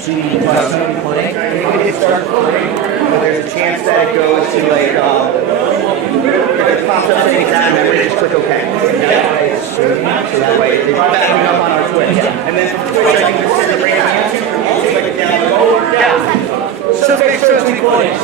student playing. It starts playing, but there's a chance that it goes to like, if it pops up saying exam memory, just click OK. So that way it's backing up on our Twitch. And then for Twitch, I can just send a random answer. I'll see if I can download. Yeah. So fix those recordings.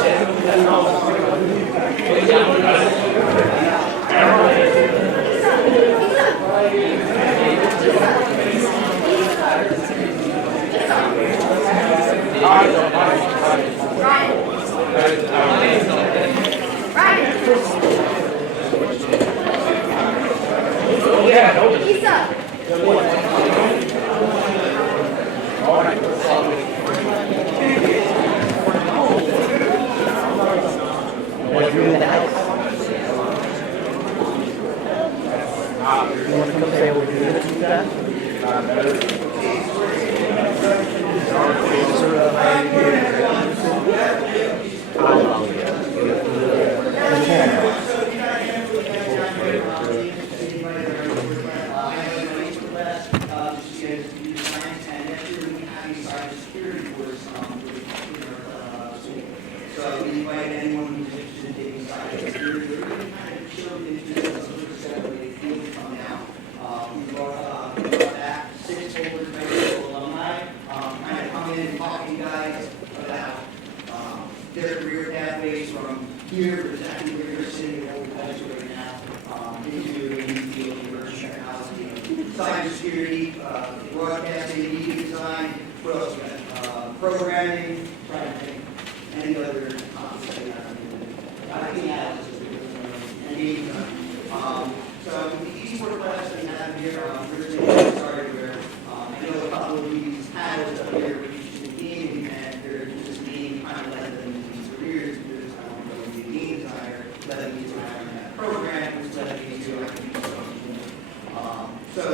Their career pathways from here, exactly where you're sitting at OBHS right now, into a new field of emerging technology, cybersecurity, broadcasting, media design, what else we got? Programming, trying to think, any other topics that we have. So the Esport class that we have here, we're going to get started where I know a couple of these panels up here were interested in gaming, and they're just being kind of led them into these careers, because I want to go be a game designer, led me to having that program, which led me to actually do something. So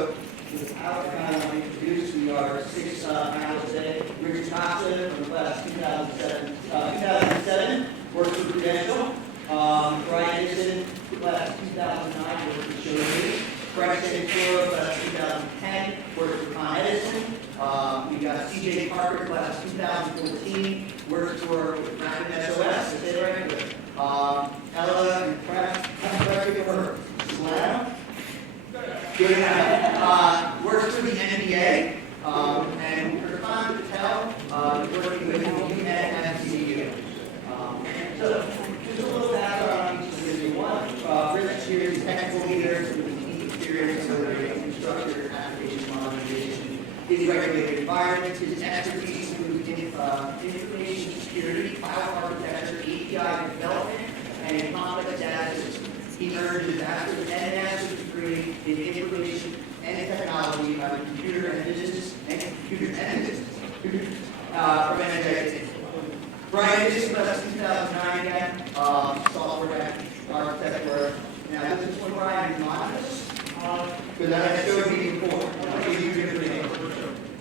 without kind of introduce, we are 6 panels today. Richard Thompson from class 2007 works for Prudential. Brian Dixon, class 2009, worked for Show. Frank Santora, class 2010, worked for Con Edison. We got CJ Parker, class 2014, worked for Rapid SOS. Is that right? Ella and Frank, good enough. Works for the NBA. And for Con Patel, working with the UNED and CDU. So, just a little background on each individual one. Rich here is technical leaders with deep experience in infrastructure, application modernization, in regulated environments. His expertise includes information security, file architecture, API development, and complex data systems. He earned his bachelor's and master's degree in information and technology by the computer and business from NJIT. Brian Dixon, class 2009 again, software architect work. Now, this is when Brian is not this, because I showed me before.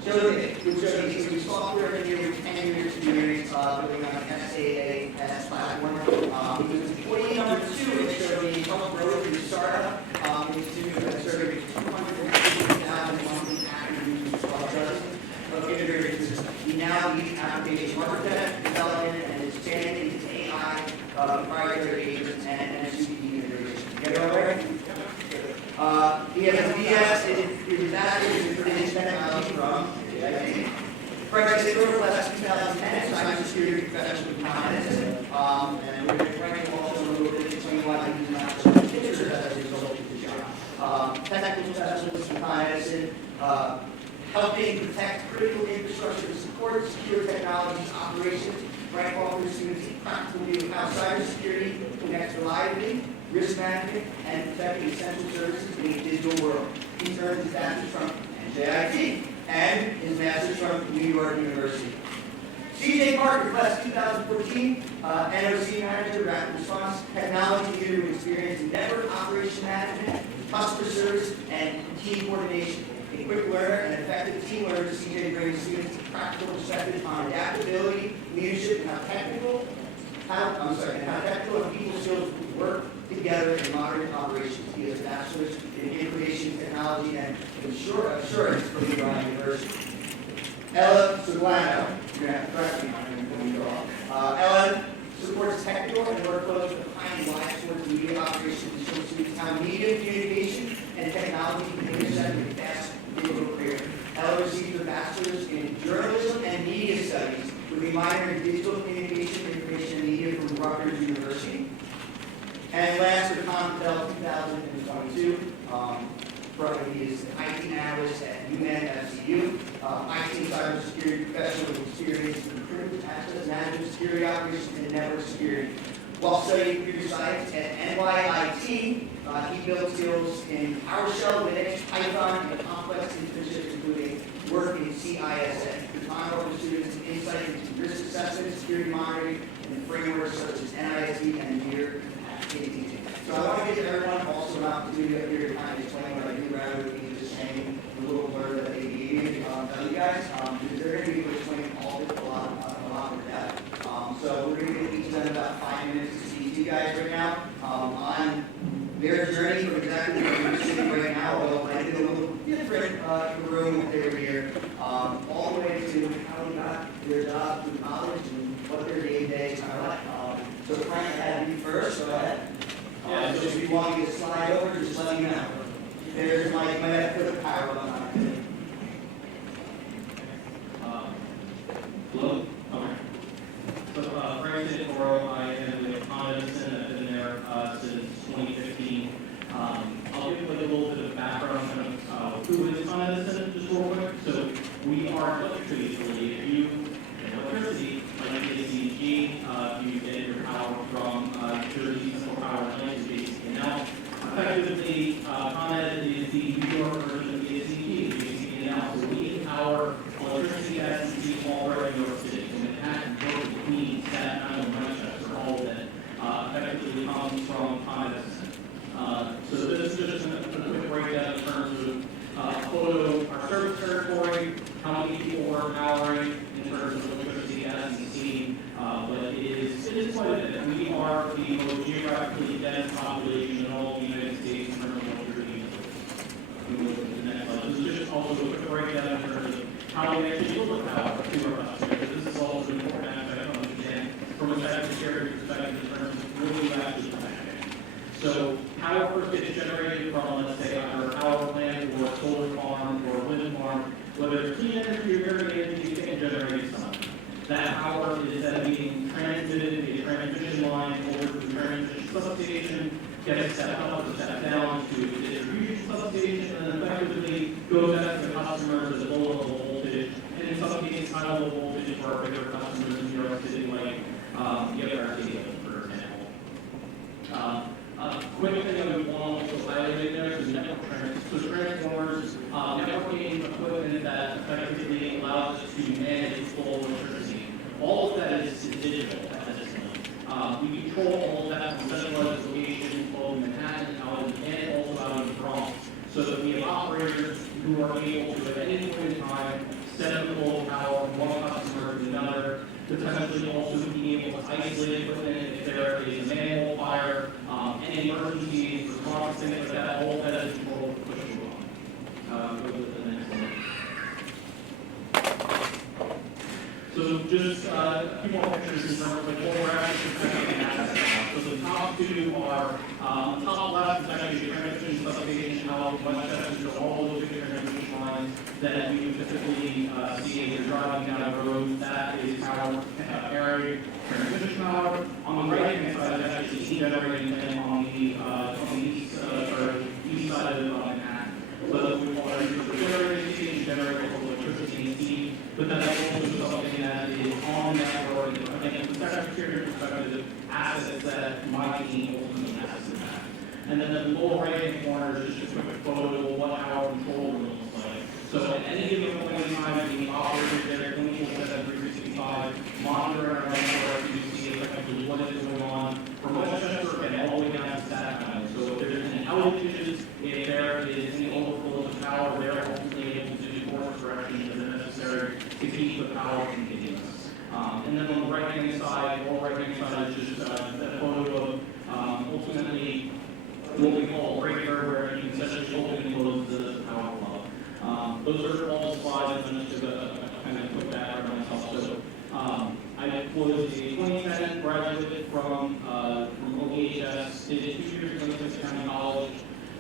Showed me, he's a software engineer with 10 years experience building on an SaaS platform. He was employee number 2 at Showed me, helped grow through startup. He's serving 250,000 monthly active users of integrated systems. He now leads application architect, development, and expanding his AI, proprietary agents, and SUV integration. Get it all right? He has a BS in his bachelor's in information technology from Frank Santora, class 2010, cybersecurity professional with Con Edison. And we're going to Frank also a little bit explain why he's not pictures as a result of the job. Technical specialist with Con Edison. Helping protect critical infrastructure to support secure technologies operations. Frank offers students a practical view of how cybersecurity connects reliably, risk management, and protecting essential services in a digital world. He's earned his bachelor's from NJIT and his master's from New York University. CJ Parker, class 2014, NOC manager, rapid response technology leader with experience in network operation management, customer service, and team coordination. A quick learner and effective team learner, CJ brings students a practical perspective on adaptability, leadership, and how technical and people skills work together in modern operations. He has a bachelor's in information technology and assurance from New York University. Ella Suglano, You're going to have to correct me when you go off. Ellen supports technical and workflows behind live sports media operations and shows how media communication and technology can intersect with fast digital career. Ellen received her bachelor's in journalism and media studies with a minor in digital communication, information, and media from Rutgers University. And last but not least, 2022, he is an IT analyst at UNFCU, IT cybersecurity professional with experience in privileged access management, security operations, and network security. While studying computer science at NYIT, he built skills in PowerShell, Linux, Python, and complex internships, including work in CISA. The time offers students an insight into risk assessment, security monitoring, and frameworks such as NIST and near capacity. So I want to give everyone also an opportunity up here to kind of explain what I do rather than just saying the little blurb that they gave me. Tell you guys, because they're going to be able to explain all of it a lot more depth. So we're going to give each of them about 5 minutes to see you guys right now on their journey from exactly where we're sitting right now, although I did a little different room when they were here, all the way to how they got their job through college and what their day-to-day is kind of like. So Frank, I had you first, go ahead. So if you want me to slide over, just let me know. There's my, you might have to put a power button on it. Hello? Okay. So, Frank Toro, I am with panelists and I've been there since 2015. I'll give like a little bit of background on who is panelists just real quick. So, we are electricity utility. If you get electricity, like ACG, you get your power from Jersey Central Power Plant, basically. Now, effectively, ComEd is the New York version of the ACG, basically. Now, so we power electricity, gas, and heat all right in New York City. So Manhattan, Brooklyn, Queens, Staten Island, Manchester, all of that effectively comes from ComEd. So this is just a quick breakdown in terms of photo, our service territory, how many people we're powering in terms of electricity, gas, and steam. But it is quite a bit. We are the most geographically dense population in all of the United States in terms of electricity. This is just also a quick breakdown in terms of how we actually deliver power to our customers. This is also an important aspect to understand from a cybersecurity perspective in terms of really you actually protect it. So power first gets generated from, let's say, either a power plant or a solar farm or a wind farm, whether it's clean energy or dirty energy, it can generate some. That power is then being transmitted via transmission line over to the transmission substation, gets set up or set down to the distribution substation, and then effectively goes out to the customers as a low level voltage, and in some cases high level voltage for our bigger customers in New York City, like EFRC, for example. Quick thing that we want to highlight in there is network transformers, networking equipment that effectively allows us to manage flow of electricity. All of that is digital at this point. We control all of that from centralized locations, both in Manhattan and also out in the Bronx, so that we have operators who are able to, at any point in time, send the flow of power from one customer to another, potentially also being able to isolate equipment if there is a manhole fire, any emergencies, response, things like that, all that is controlled with push button. Go to the next one. So just a few more pictures in terms of what we're actually protecting assets. So the top two are, top left is actually a transmission substation, how Westchester, so all those big transmission lines that we typically see as you're driving down the road. That is power area transmission power. On the right hand side is actually steam generating plant on the east side of Manhattan. So we call it refrigerated steam generator for electricity and steam. But then that's also something that is on the network. I think from a cybersecurity perspective, assets that my team ultimately has in that. And then the lower right-hand corner is just a quick photo of what our control room looks like. So at any given point in time, the operators there, 24/7, 365, monitoring our network to see effectively what is going on from Westchester and all the way down to Staten Island. So if there's any outages, if there is any overflow of power, they're ultimately able to do course corrections as necessary to keep the power continuous. And then on the right-hand side, lower right-hand side is just a photo of ultimately what we call a breaker, where you can essentially open and close the power flow. Those are all slides, and then just a kind of quick background on myself. So I was a 2010 graduate from OBHS, did 2 years in Lincoln County College,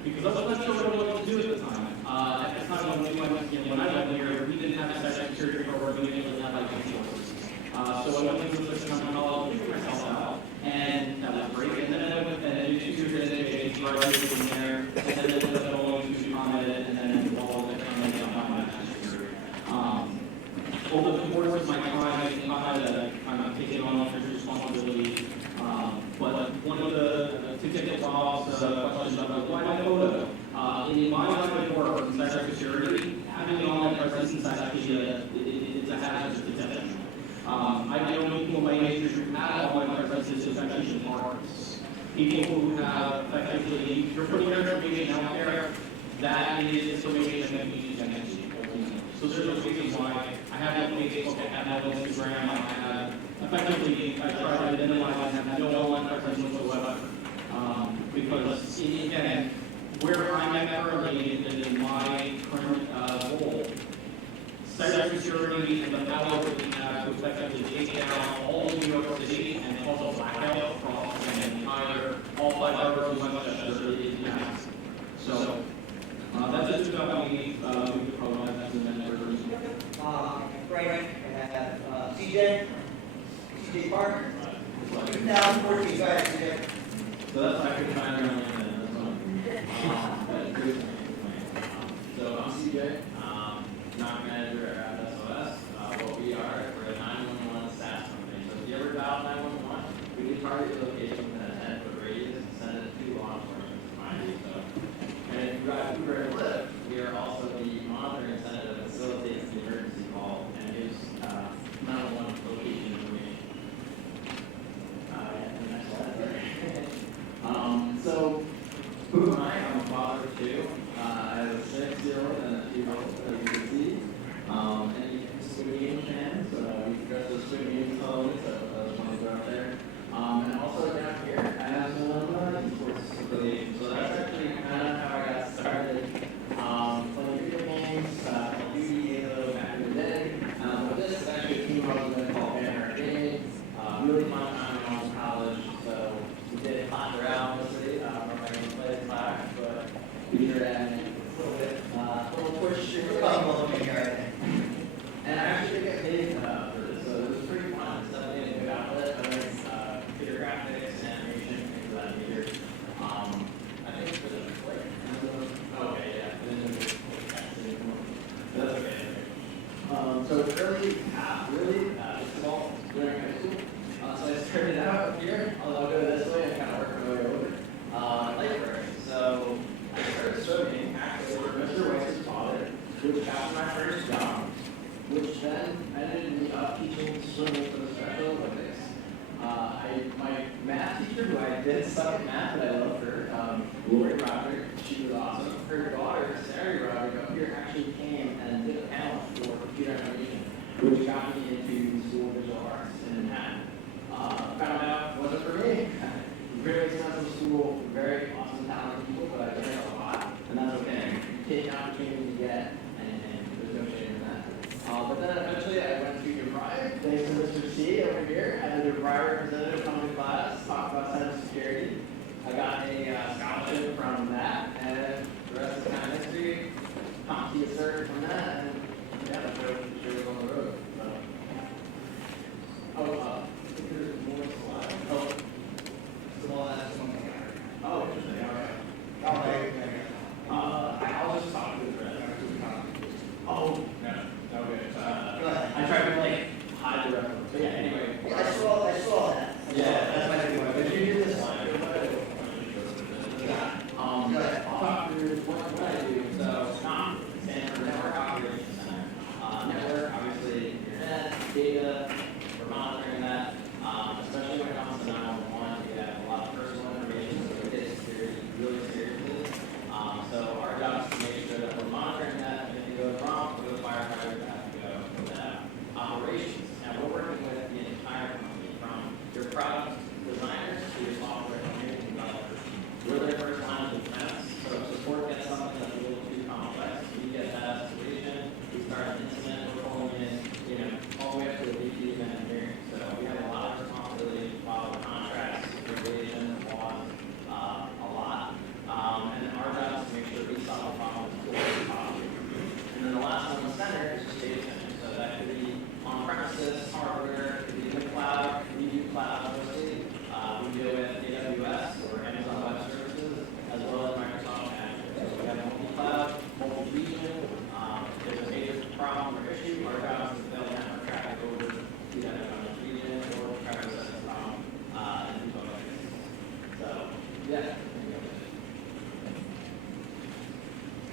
because I wasn't sure what I wanted to do at the time. At the time when I went here, we didn't have a cybersecurity program, we didn't have IT courses. So I went to Lincoln County College, figured myself out, and that was great. And then I went and I did 2 years in education, graduated from there, and then I ended up going to ComEd, and then all of it, and then my master's degree. Over the course of my time at ComEd, I'm taking on officer's responsibility. But one of the to take it off questions about why my photo. In my line of work in cybersecurity, having online presence inside actually it's a hazardous detection. I know people in my industry who have online presence is actually marks. People who have effectively, you're putting your information out there, that is information that you use against you. So there's those reasons why I have no Facebook, I have no Instagram, I have effectively, I try to identify I have no online presence whatsoever. Because again, where I'm at currently in my current role, cybersecurity and the power that we have to effectively take down all of New York City and cause a blackout across an entire, all 5 boroughs of Westchester is massive. So that's just about me. We could probably have that in the next version. Frank, and CJ Park, 2014, go ahead, CJ. So that's my quick time around LinkedIn. So I'm CJ, NOC manager at SOS. What we are, we're a 911 SaaS company. So if you ever dial 911, we can target your location within a 10-foot radius and send it to law enforcement to find you. So, and if you drive Uber and Lyft, we are also the monitoring center that facilitates the emergency call and gives 911 location information. And the next slide. So, who am I? I'm a father of 2. I have a 6-year-old and a 2-year-old, as you can see. Any Squid Game fans? We can dress those Squid Game colors that I want to throw out there. And also down here, I have some Esports affiliation. So that's actually kind of how I got started. Playing video games, Call of Duty, Halo, back in the day. But this is actually a team I was in called Banner Arcade. Really fun time when I was in college. So we did class around mostly. We're not going to play the class, but we were at a little bit, little push. And I actually get paid for this, so it was pretty fun. It's definitely a good outlet. I learned computer graphics and animation, things of that nature. I think for the okay, yeah. That's okay. So early, it's all during high school. So I started out up here, although I'll go this way and kind of work my way over. Library. So I started swimming actually with Mr. Weiss's father, which got my first job, which then ended me up teaching swimming for the Special Olympics. My math teacher, who I did suck at math, but I loved her, Lori Roderick, she was awesome. Her daughter, Sarah Roderick, up here actually came and did a panel for computer animation, which got me into School of Visual Arts in Manhattan. Found out it wasn't for me. Very expensive school, very awesome, talented people, but I learned a lot, and that's okay. You take the opportunity to get, and there's no shame in that. But then eventually I went to DeVry, thanks to Mr. C over here. I had a DeVry representative come to class, talk about cybersecurity. I got a scholarship from that, and the rest is kind of history. CompTIA cert from that, and yeah, the show was on the road. So. I think there's more slides. Oh, interesting. All right. I'll just talk to the rest. Oh, no. Okay. I tried to hide the reference. But yeah, anyway. I saw that. Yeah. That's my new one. But you do this slide. I'll talk through what I do. So, NOC stands for Network Operator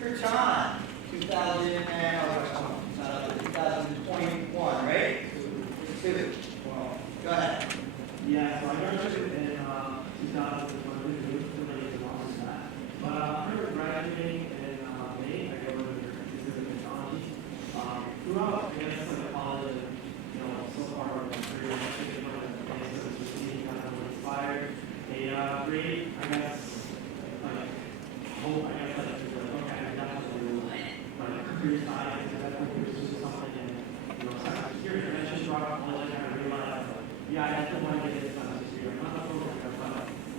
Kirtan, 2021, right? Two. Go ahead. Yeah, so I graduated in 2022, but after graduating in May, I go to Institute of Technology. Throughout, I guess, like college, and so far in my career, I think one of the places that's receiving kind of inspired a great, I guess, like hope, I guess, like okay, I definitely like computer science, and definitely pursue something in cybersecurity. And that's just throughout college, I realized. Yeah, I definitely want to get into cybersecurity. I'm not a programmer, but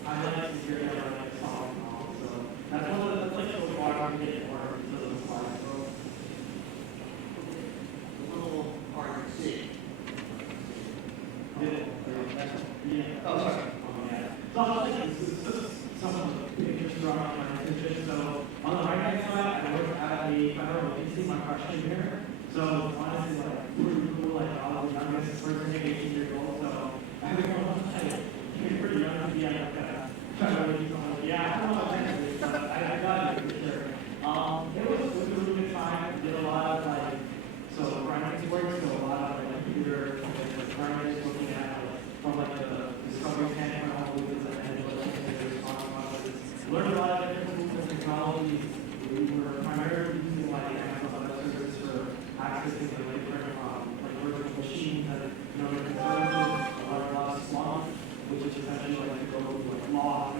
I like security, I like solving problems. So that's one of the things so far I'm getting more into those slides. So A little hard to see. yeah. Oh, sorry. Yeah. So I'll take this is some of the pictures from my institution. So on the right hand side, I work at a federal agency, my question here. So honestly, like really cool, like all the youngest person, 18 years old. So I think I'm pretty young to be like trying to really someone. Yeah, I don't know but I got it for sure. It was a really good time. Did a lot of like so primary work, so a lot of like computer primary looking at from like the discovery standpoint, all the ways that learned a lot of different tools and technologies. We were primarily using like Amazon Web Services for accessing the different like virtual machines and different services. A lot of Splunk, which is essentially like to go like log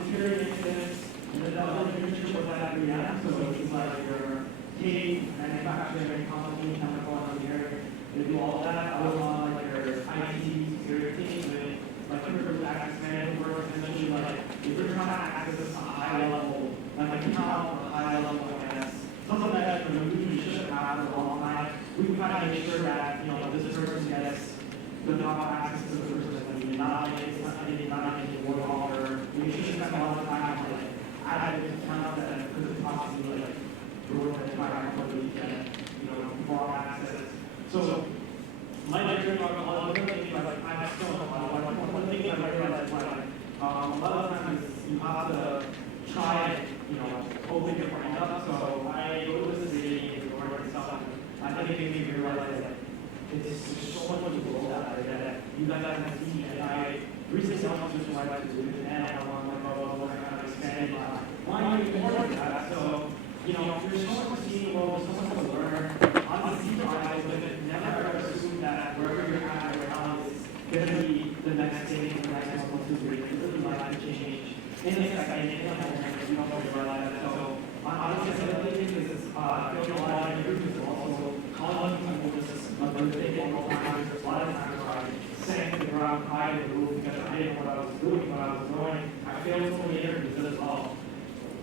security incidents. And then the other internship was at 3M, so it's like your tape, manufacturing, company, chemical engineering. They do all that. I was on like your IT security team with like privileged access management work, essentially like if you're trying to access a high level, like account or high level, I guess, something that we should have for a long time, we kind of make sure that this person gets the proper access to the person that we not making more longer. We should spend a lot of time like adding accounts that could possibly like ruin the entire company and more access. So my journey on a lot of things like I'm still one of the things I realized like a lot of times you have to try open your brain up. So I go to the city and work and stuff. I think it made me realize that it's just so much world out there that you guys haven't seen. And I recently also just went to do it and I'm like, oh, I kind of expanded my mind more than that. So there's so much to see in the world, so much to learn. Honestly, your eyes, but never ever assume that wherever you're at right now is going to be the next thing, the next 1, 2, 3. It's really life can change. In a second, you don't realize that. So, honestly, I think this is, I feel a lot of improvements also. College people just take all the time. There's a lot of times where I sank to the ground, cried in the room because I didn't know what I was doing, what I was doing. I failed so many interviews as well.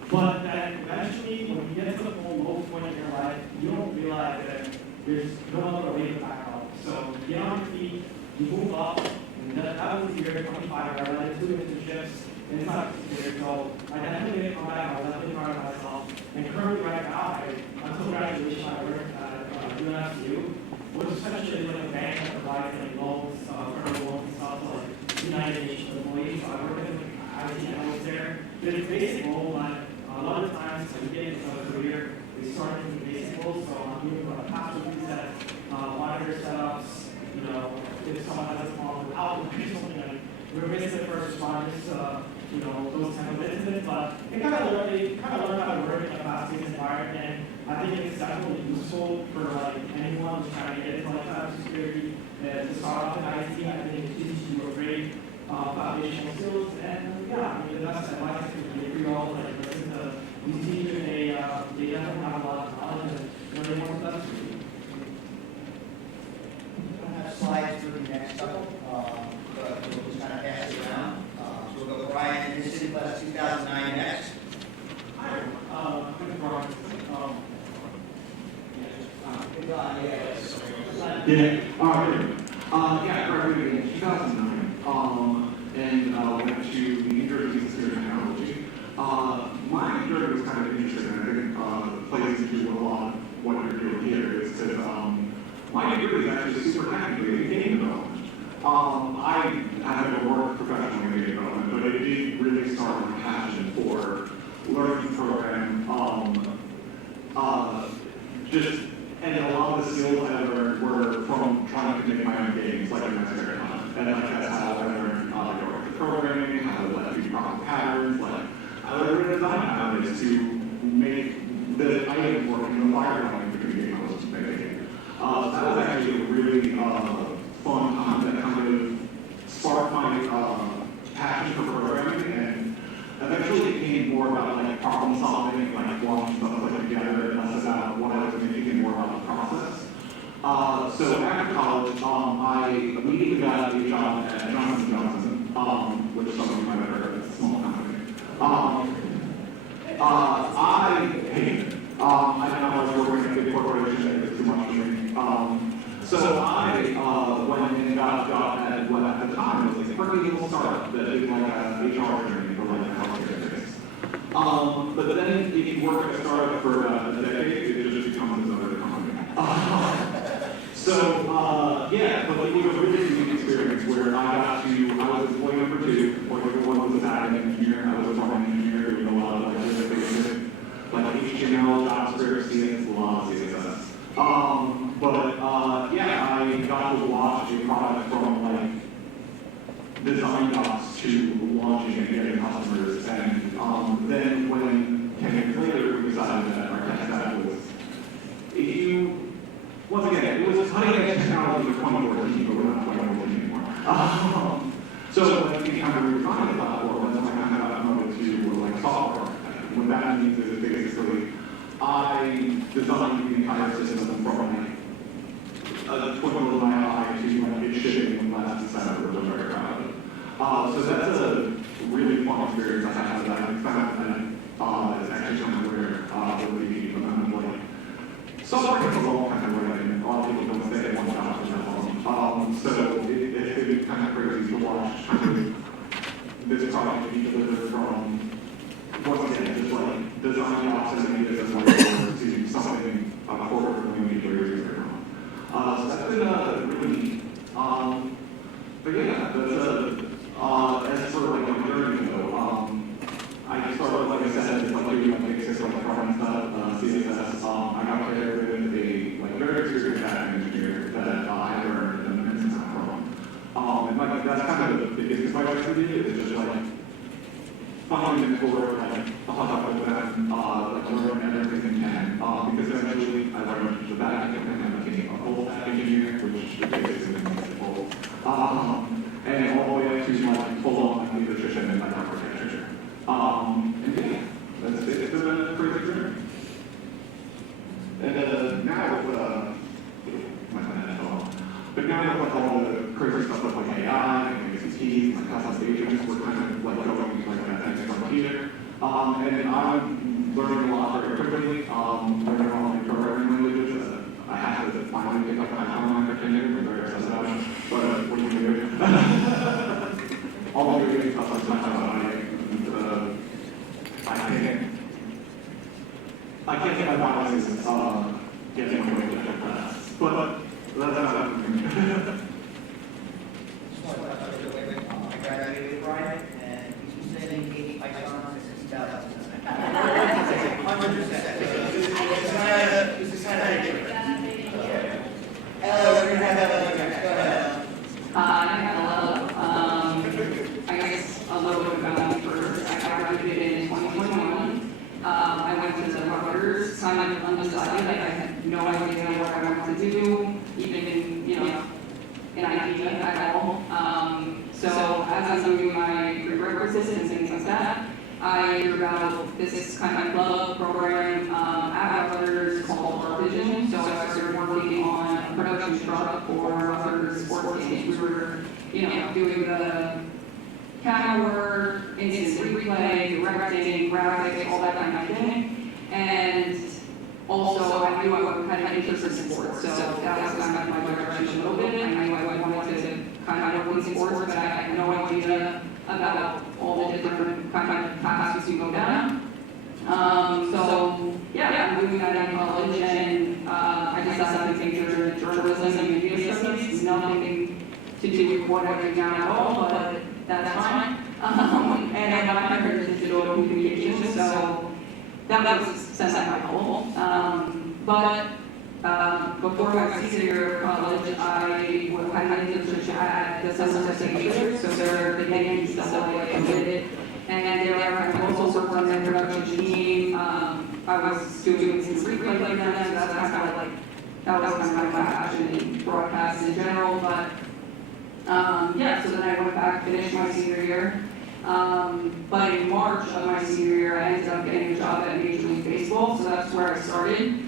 But then eventually, when you get to the full low point in your life, you don't realize that there's no other way to back up. So get on your feet, you move up, and that was the year 25, where I led 2 internships in cybersecurity. So I definitely didn't come back, I was definitely proud of myself. And currently right now, until graduation, I work at UNSU, which is essentially like a bank that provides like loans, federal loans and stuff to like United Nations employees. So I work as like IT analyst there. But it's basic role, but a lot of times when you get into a career, we start in basic roles. So I'm doing password resets, monitor setups, if someone has a problem with Outlook or something, like we're basically the first responders to those type of incidents. But it kind of learn how to work in a fast-paced environment, and I think it's definitely useful for like anyone who's trying to get into like cybersecurity to start off in IT. I think it teaches you a great foundational skills, and yeah, I mean the best advice I can give you all like listen to these teachers. They definitely have a lot of knowledge, and they want the best for you. Slides for the next couple, but we'll just kind of pass it around. So we'll go Brian in this city class 2009 next. Hi, I'm Brian. I graduated in 2009 and went to the University of Technology. My journey was kind of interesting, and I think plays into a lot of what you're doing here is that my degree is actually super technically in game development. I have never worked professionally in game development, but it did really start my passion for learning to program. then like that's how I learned programming, how to like do proper patterns, like I learned design patterns to make the item work in the environment for the game I was making. That was actually a really fun time that kind of sparked my passion for programming, and eventually it became more about like problem solving, like watching stuff like together, and less about what I was making, more about the process. So after college, I immediately got a job at Johnson & Johnson, which some of you might have heard of, it's a small company. I hated it. I didn't know I was working in a big corporation, it was too much for me. So I went and got a job at what at the time was like a pretty little startup that did like a HR training for like healthcare space. But then if you work at a startup for a decade, it just becomes another company. Yeah, but it was a really unique experience where I was employee number 2, employee number 1 was a back-end engineer, I was a front-end engineer, doing a lot of like basic, like HTML, JavaScript, CSS, a lot of CSS. Yeah, I got to watch a product from like design docs to launching and getting customers, and then when 10 years later we decided that our tech stack was, once again, it was cutting-edge technology for 2014, but we're not 2014 anymore. So when we kind of refined the platform, that's when I kind of got promoted to like software architect. What that means is basically I designed the entire system from like a twinkle in my eye to like it shipping last December, which I'm very proud of. So that's a really fun experience I had that I found that it's actually something where really I'm like software takes a long time to write, and a lot of people don't stay at one job for that long. So it's been kind of crazy to watch this project be delivered from, once again, just like design docs and ideas and like to something a quarter of a million years ago. So that's been really neat. But yeah, that's as for like a journey though, I started, like I said, just like doing like basics like front-end stuff, CSS. I got paired with a like very experienced back-end engineer that I learned an immense amount from. And like that's kind of the biggest advice I can give is just like find a mentor, like talk up with them, like learn everything you can. Because eventually I learned the back-end and I became a full-stack engineer, which basically means full. And all the way up to like full-on leadership and like architecture. And yeah, it's been a pretty good journey. And now with my phone, but now with all the crazy stuff with like AI and ACTs, like customizations, we're kind of like going to like that next frontier. And I'm learning a lot very quickly. Learning all the programming languages. I have to finally pick up Python after 10 years. I'm very excited about it. But what do you do? All the doing stuff like Python. I can't think of my license getting away with that class. But that's not I graduated with Brian, and he's been studying 80 Python since 2007. 100%. This is kind of different. Hello, we're going to have go ahead. I guess a little bit about me first. I graduated in 2021. I went to Rutgers, kind of undecided. Like I had no idea what I wanted to do, even in IT at all. So as I'm doing my prerequisites and things like that, I heard about this kind of club program at Rutgers called Vision. So I started working on a production truck for Rutgers sports games. We were, doing the camera work, instant replay, directing, graphics, all that kind of thing. And also, I knew I had an interest in sports, so that was kind of my direction a little bit. I knew I wanted to kind of work in sports, but I had no idea about all the different kind of paths you go down. I'm doing that in college, and I decided to major in journalism and media studies. Nothing to do with what I do now at all, but that's fine. And I got my major in digital communications, so that was semi-helpful. But Before my senior year of college, I had an internship at the cybersecurity, so they're the Yankees, the whole way I did it. And there I also worked on their production team. I was doing some replay like that, so that's kind of like, that was kind of my passion in broadcast in general. But yeah, so then I went back, finished my senior year. But in March of my senior year, I ended up getting a job at Major League Baseball, so that's where I started.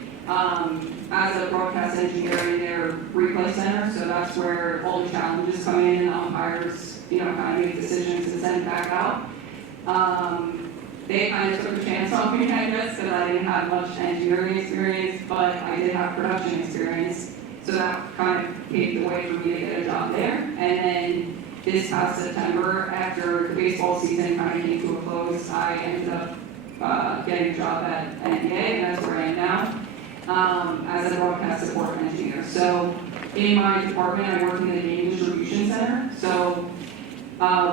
As a broadcast engineer in their replay center, so that's where all the challenges come in, and umpires, kind of make decisions and send it back out. They kind of took a chance on me, I guess, because I didn't have much engineering experience, but I did have production experience, so that kind of paved the way for me to get a job there. And then this past September, after the baseball season kind of came to a close, I ended up getting a job at NBA, and that's where I am now. As a broadcast support engineer. So in my department, I work in the game distribution center. So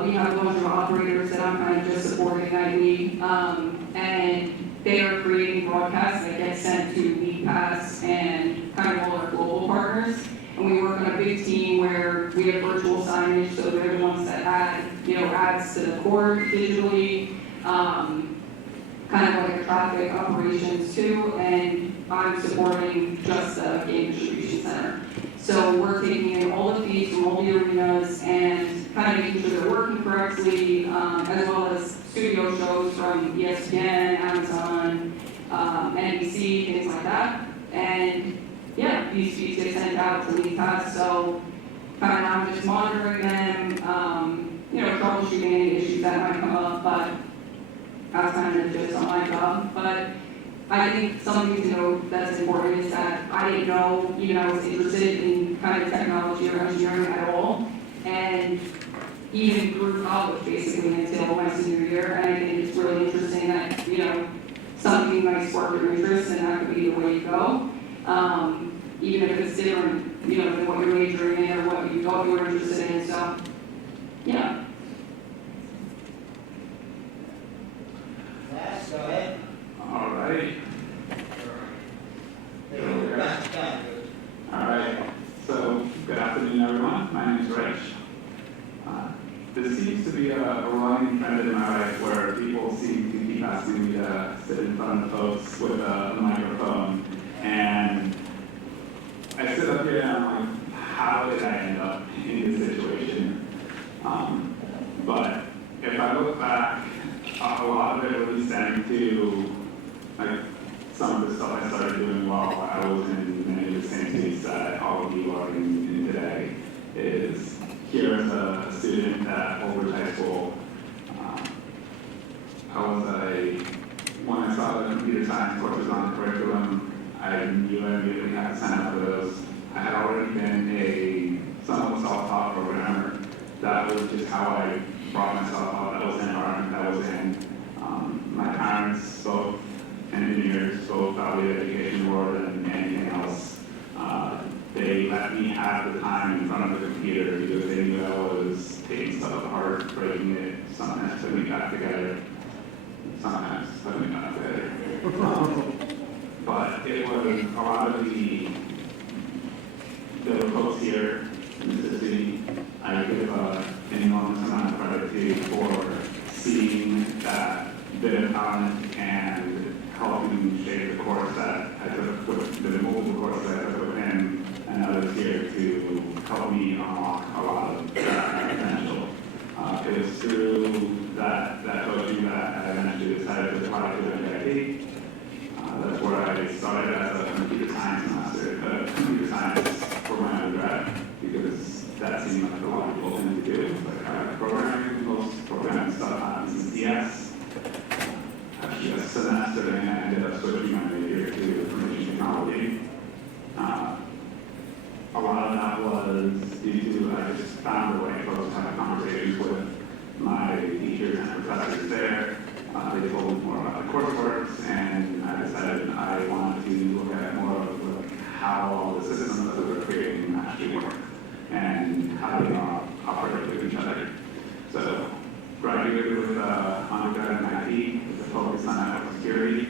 we have a bunch of operators that I'm kind of just supporting nightly, and they are creating broadcasts that get sent to LeaguePass and kind of all our global partners. And we work on a big team where we have virtual signage, so they're the ones that add, ads to the court digitally, kind of like a traffic operations too, and I'm supporting just the game distribution center. So we're taking in all the feeds from all the arenas and kind of making sure they're working correctly, as well as studio shows from ESPN, Amazon, NBC, things like that. And yeah, these feeds get sent out to LeaguePass, so kind of I'm just monitoring them, troubleshooting any issues that might come up, but that's kind of just on my job. But I think something to note that's important is that I didn't know, I was interested in kind of technology or engineering at all, and even through college basically until my senior year. And I think it's really interesting that, something might spark your interest and that could be the way you go. Even if it's different, than what you're majoring in or what you thought you were interested in. So, yeah. Yes, go ahead. All right. All right. So, good afternoon, everyone. My name is Rich. This seems to be a running trend in my life where people seem to keep asking me to sit in front of folks with a microphone. And I sit up here and I'm like, how did I end up in this situation? But if I look back, a lot of it really stemming to some of the stuff I started doing while I was in many of the same seats that all of you are in today. Is here as a student at OBHS High School, when I saw the computer science courses on the curriculum, I knew I immediately had to sign up for those. I had already been a somewhat self-taught programmer. That was just how I brought myself up. That was the environment I was in. My parents, both engineers, both valued education more than anything else. They let me have the time in front of the computer because they knew I was taking stuff apart, breaking it, sometimes putting it back together. Sometimes putting it back together. But it was a lot of the folks here in the city. I give an enormous amount of credit to for seeing that bit of talent and helping shape the course that I took with the multiple courses I took with him and others here to help me unlock a lot of that potential. It was through that coaching that I eventually decided to apply to MIT. That's where I started as a computer science master, computer science for my undergrad, because that seemed like a logical thing to do. Like programming, most programming stuff happens in DS. Actually, a semester, and I ended up switching my major to information technology. A lot of that was due to I just found a way for us to have conversations with my teachers and professors there. They told me more about the coursework, and I decided I wanted to look at more of like how all the systems that we were creating actually work and how they operate with each other. So graduated with undergrad at MIT with a focus on network security.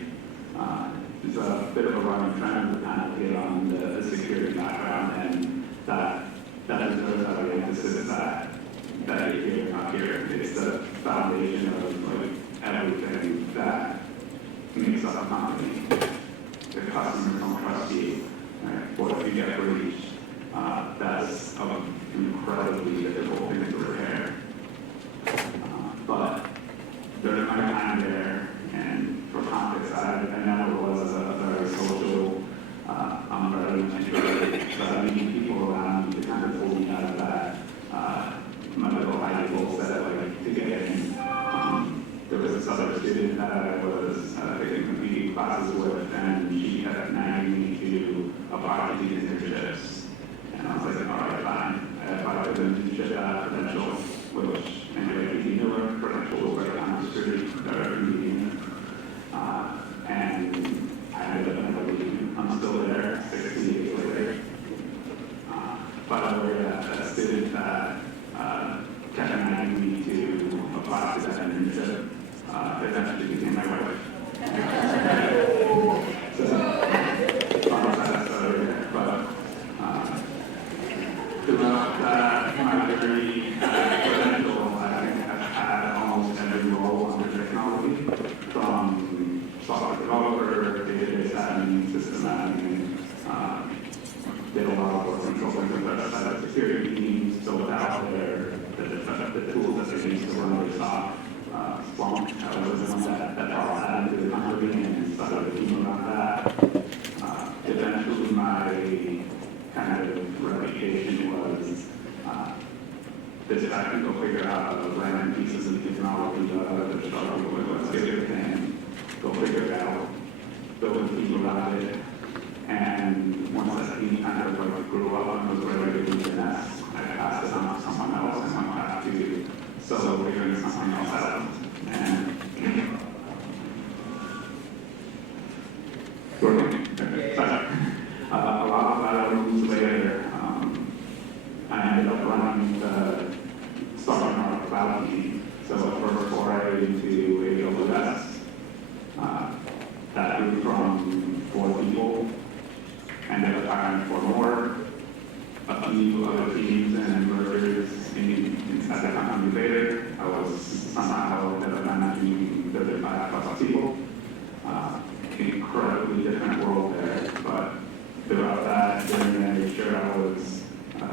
It's a bit of a running trend to kind of get on the security background, and that deserves our emphasis that you hear not here. It's the foundation of like everything that makes up a company. The customers don't trust you, right? What if you get breached? That's an incredibly difficult thing to repair. But during my time there, and for context, I never was a very social, I'm very introverted, so I need people around me to kind of pull me out of that, my little ideals that like to get in. There was this other student that I was taking competing classes with, and she had nagged me to apply to these internships. And I was like, all right, fine. I applied to the internship credential, which anyway, you know, credentials right on the street that are convenient. And I ended up never leaving. I'm still there 60 years later. But I worked at a student that kept nagging me to apply to that internship. Eventually became my wife. Throughout my journey at Credential, I think I've had almost every role under technology, from software developer, database admin, system admin, did a lot of work controlling with our cybersecurity teams, built out the tools that they use to run their stock. Splunk, I was the one that brought that into the company and started a team around that. Eventually, my kind of reputation was this guy can go figure out random pieces of technology that others struggle with. Let's get it in, go figure it out, build a team around it. And once that team kind of like grew up and was ready to leave the nest, I passed it on to someone else and went back to solo figuring something else out. And a lot of that moves later, I ended up running starting our cloud team. So the first foray into AWS, that grew from 4 people, ended up hiring 4 more, a few other teams and mergers inside the company later. I was somehow managing 35+ people. Incredibly different world there, but throughout that journey, I made sure I was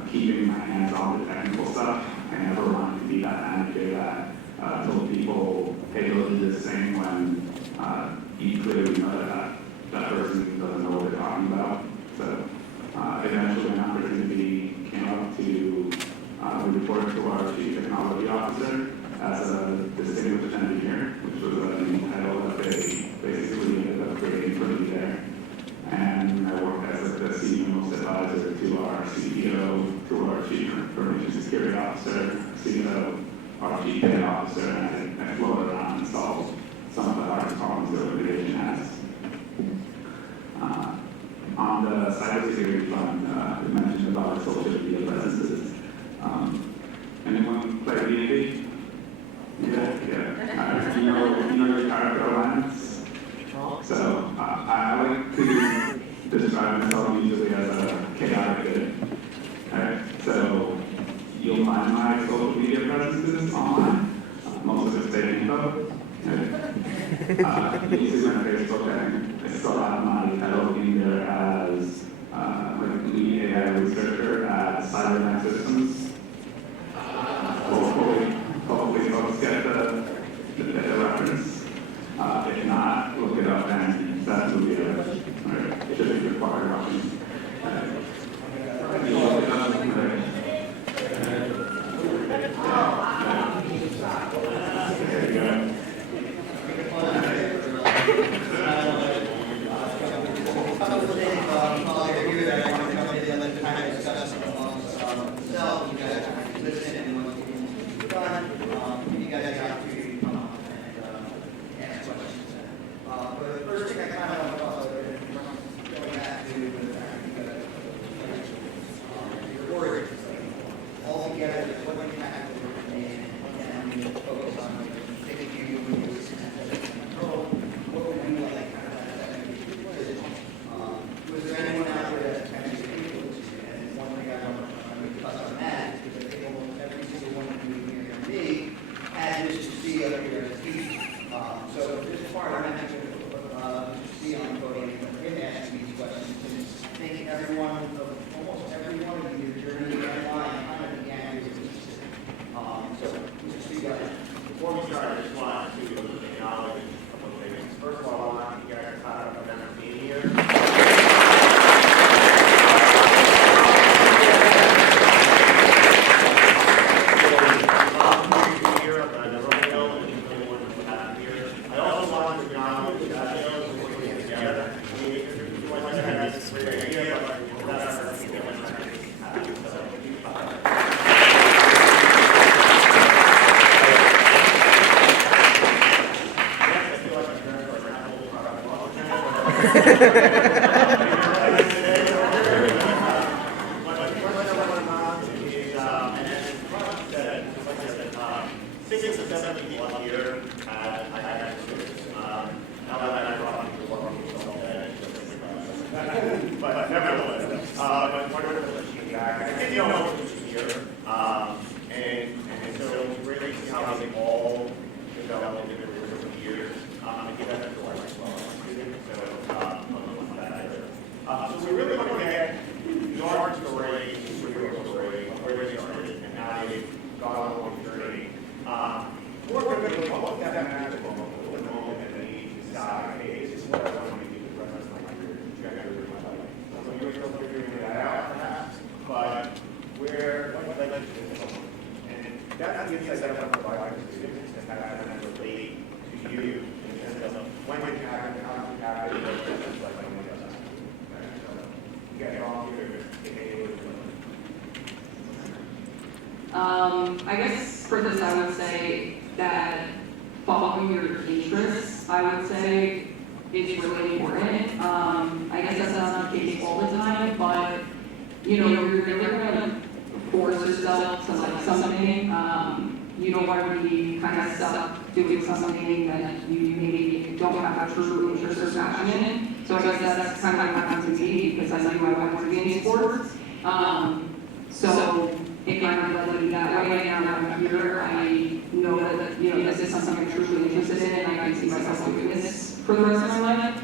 keeping my hands on the technical stuff. I never wanted to be that manager that told people, hey, go do this thing when you clearly know that person doesn't know what they're talking about. So eventually an opportunity came up to report to our chief technology officer as a distinguished engineer, which was a new title that they basically ended up creating for me there. And I worked as the senior most advisor to our CEO, to our chief information security officer, CEO, our chief data officer, and I floated around and solved some of the hardest problems the organization has. On the cybersecurity front, we mentioned about social media presences. Anyone play D&D? Yeah. You know your character lines? So I like to describe myself usually as a chaotic good. Right? So you'll find my social media presences online. Most of it's fake info. Right? You'll see my Facebook, and I still have my title in there as like lead AI researcher at Cyber Systems. Hopefully folks get the reference. If not, look it up and that will be it should be required option. You look it up, there you go. I'd like to kind of discuss amongst themselves. Six or seven people here had experience. Now that I'm talking to one people, but nevertheless, but I did know here, and so it's great to see how they all developed in different years. I give that to our students, so we really want to get your story, your story, of where they started and how they've gone along the journey. More quickly, what that magical moment that they need to decide, hey, this is what I want to do the rest of my career, trajectory of my life. So you're still figuring that out, perhaps, but what I'd like to do is and that's the insight that I want to provide to students and have them relate to you in the sense of when it can happen, how it can happen, what it's like when it does happen. So you get off here, I guess for this, I would say that following your interests, I would say, is really important. I guess that's not the case all the time, but you know, you're really gonna force yourself to like something. You don't want to be kind of stuck doing something that you maybe don't have a true interest or passion in. So I guess that's kind of what happened to me because I knew I wanted to be in sports. So it kind of led me that way. Now that I'm here, I know that you know this is something I'm truly interested in, and I can see myself doing this for the rest of my life.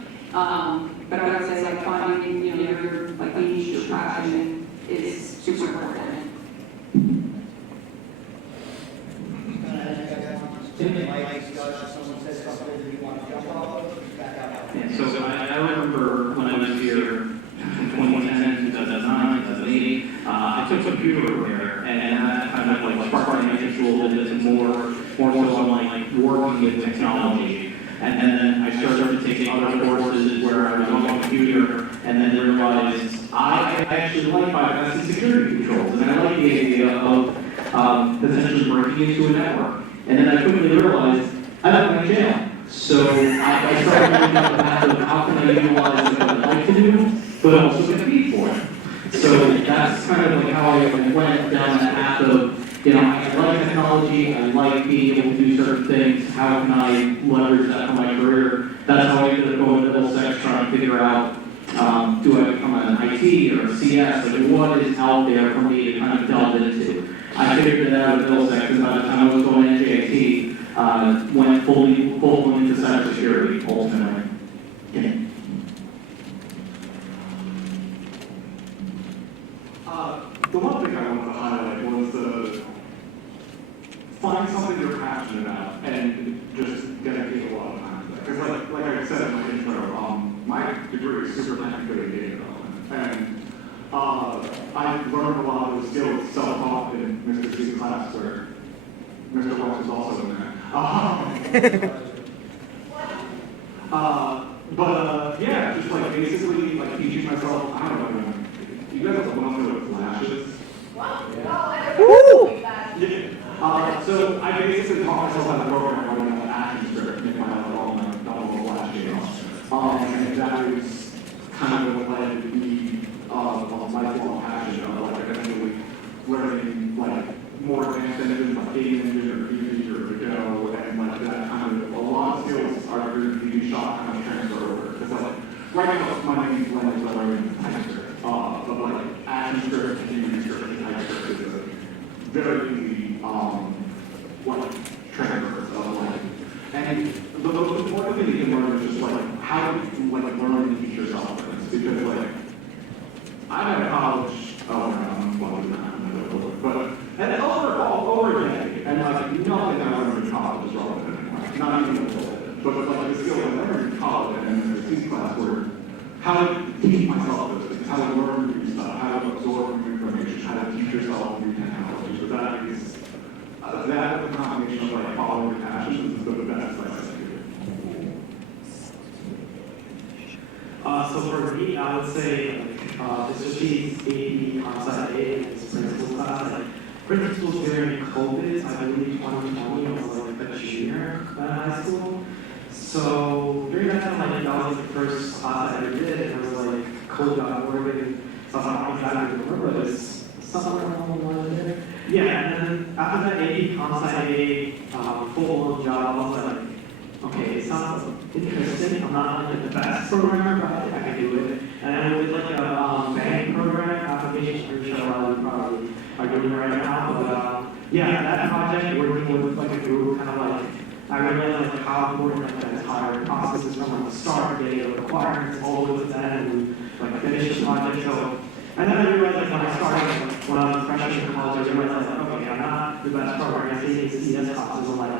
But I would say like finding your like niche, your passion is super important. So I remember when I was here in 2010, 2009, 2008, I took computer repair, and that kind of like sparked my interest a little bit more so on like working with technology. And then I started to take other courses where I was on the computer, and then realized I actually like bypassing security controls, and I like the idea of potentially breaking into a network. And then I quickly realized I don't want to jail. So I started looking at the path of how can I utilize what I like to do, but also get paid for it. So that's kind of like how I went down that path of, you know, I like technology, I like being able to do certain things, how can I leverage that for my career? That's how I ended up going to Middlesex, trying to figure out, do I become an IT or a CS, like what is out there for me to kind of delve into? I figured it out at Middlesex, and by the time I was going to JIT, went full into cybersecurity ultimately. Yeah. The one thing I wanted to highlight was to find something you're passionate about and just dedicate a lot of time to that. Because like I said in my intro, my degree is super technical in game development. And I've learned a lot of the skills self-taught in Mr. C's class, where Mr. West is also in there. Yeah, just like basically like teaching myself, I don't know, you guys have one of the flashes? Woo! Yeah. So I basically taught myself how to program running an action script, make my own flash game. And that was kind of what led me my lifelong passion of like eventually learning like more advanced engines like game engine or PvP or Go, and like that kind of a lot of skills are going to be shot kind of transfer over. Because like right now my main blend is learning TypeScript, but like action script and PvP script and TypeScript is a very easy like transfer of like. And the most important thing you can learn is just like how do you like learn to teach yourself things, because like I'm at college, but and over a decade, and like nothing I learned in college is relevant anymore, not even a little bit. But like the skills I learned in college and in the C class were how to teach myself those things, how to learn new stuff, how to absorb new information, how to teach yourself new technology. So that is that the combination of like following your passions is the best advice I can give. So for me, I would say especially AP outside A and principal class, like principal was during COVID, I believe 2020 I was like a junior in high school. So during that time, like that was the first class I ever did, and it was like code.org, so I was like, oh, exactly remember this, somewhere along the line there. Yeah, and then after that AP Consci full-blown job, I was like, okay, it sounds interesting. I'm not like the best programmer, but I think I can do it. And then with like a bank program application, which a lot of you probably are doing right now. But yeah, that project, working with like a group, kind of like, I realized like how important like that entire process is from like the start, getting the requirements all the way to the end, and like finish the project. So, and then I realized like when I started, like, when I was a freshman in college, I realized like, okay, I'm not the best programmer. I see CS classes, I'm like,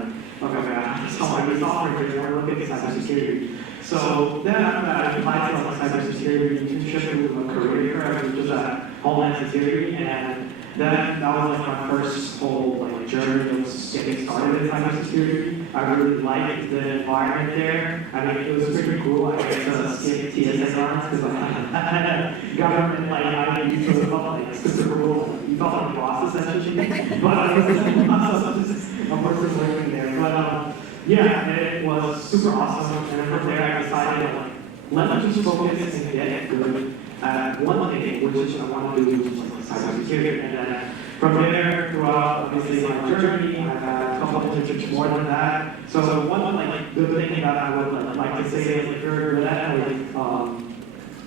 okay, I just don't want to be software engineer, I want to look at cybersecurity. So then after that, I applied to like cybersecurity internship with a career fair, which was at Homeland Security, and then that was like my first whole like journey of getting started in cybersecurity. I really liked the environment there. I mean, it was pretty cool. I got to skip TSS runs because I had government like ID, so it felt like super cool. You felt like a boss essentially, but I was just a person working there. But yeah, it was super awesome. And then from there, I decided like, let me just focus and get good at one thing, which I want to do, which is like cybersecurity. And then from there, throughout obviously my journey, I've had a couple of internships more than that. So one like good thing that I would like to say is like you're good at like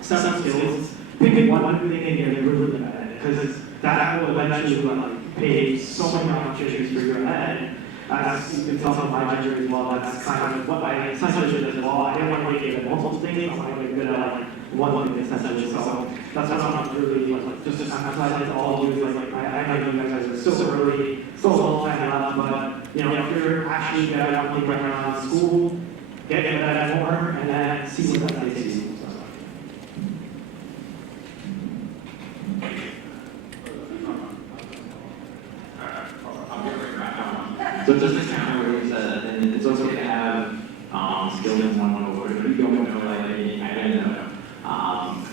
some skills, pick one thing and get really good at it, because that will eventually like pay so many opportunities for you ahead. As you can tell from my journey as well, that's kind of what I essentially did as well. I didn't want to make it multiple things, I wanted to get good at like one thing essentially. So that's what I'm really like just emphasizing to all of you is like I know you guys are still early, still a long time left, but you know, if you're actually good at one thing right now in school, get good at it more and then see what that takes you. So just to counter what you said, and it's okay to have skills in one over, but if you don't know, like, I don't know.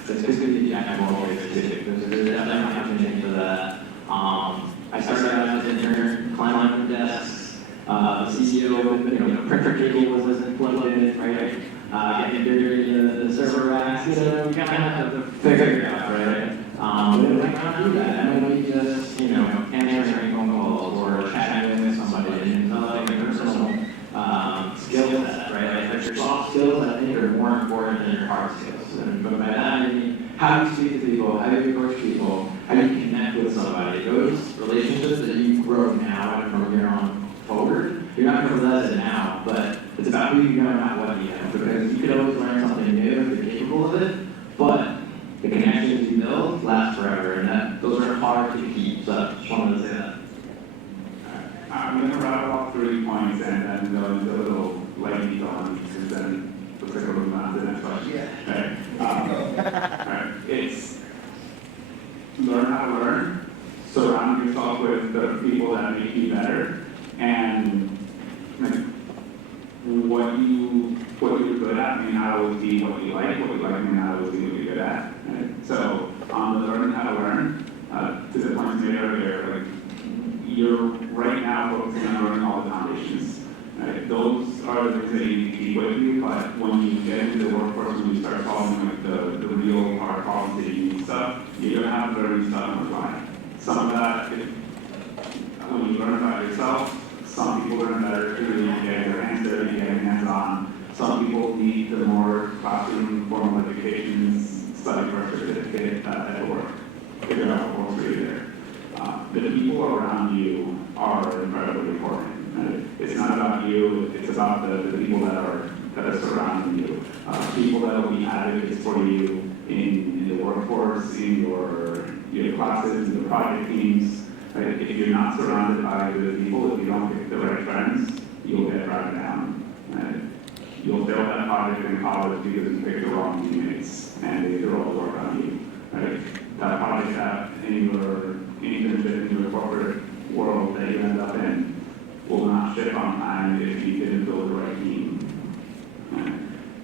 It's good to be jack of all trades too. There's definitely an opportunity for that. I started out as an intern, climbed on the desks, CEO, printer cable wasn't plugged in, right? Getting dirty the server racks, you kind of have to figure it out, right? But if I can't do that, I might be just, answering phone calls or chatting with somebody and developing a personal skill set, right? Like your soft skills, I think, are more important than your hard skills. But by that, I mean, how do you speak to people, how do you approach people, how do you connect with somebody? Those relationships that you grow now and from here on forward, you're not going to realize it now, but it's about who you know, not what you know. Because you could always learn something new if you're capable of it, but the connections you build last forever, and those are hard to keep. So I just wanted to say that. I'm going to rattle off 3 points and then go into a little light detail on these, because then it looks like we're moving on to the next question. Yeah. Right. It's learn how to learn, surround yourself with the people that make you better, and what you're good at may not always be what you like may not always be what you're good at. Right? So learning how to learn, to the points made earlier, like you're right now focusing on learning all the foundations. Right? Those are the things that you need to keep with you, but when you get into the workforce, when you start solving like the real hard problems that you need stuff, you're gonna have to learn stuff on the fly. Some of that, when you learn about yourself, some people learn better through getting their hands dirty, getting hands-on. Some people need the more classroom formal education, study for a certificate at work. Figure out what works for you there. The people around you are incredibly important. Right? It's not about you, it's about the people that are surrounding you. People that will be advocates for you in the workforce, in your classes, in the project teams. Right? If you're not surrounded by good people, if you don't pick the right friends, you'll get dragged down. Right? You'll fail that project in college because you picked the wrong teammates and they threw all the work on you. Right? That project that in your internship, in your corporate world that you end up in will not ship on time if you didn't build the right team. Right?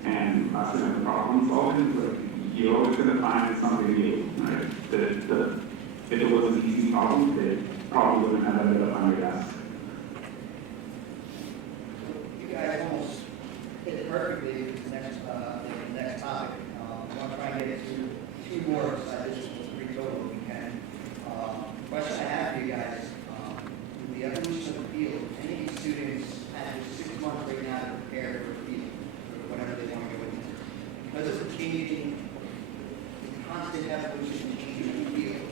And last thing, the problem solving, like, you're always going to find something new. Right? If it was an easy problem, it probably wouldn't have ended up on your desk. You guys almost hit it perfectly because the next thing the next topic. I want to try and get to two more besides this was pretty total if we can. Question I have for you guys, in the evolution of the field, any of these students have 6 months right now to prepare for the field, or whatever they want to go into. Because it's a changing, it's a constant evolution and changing in the field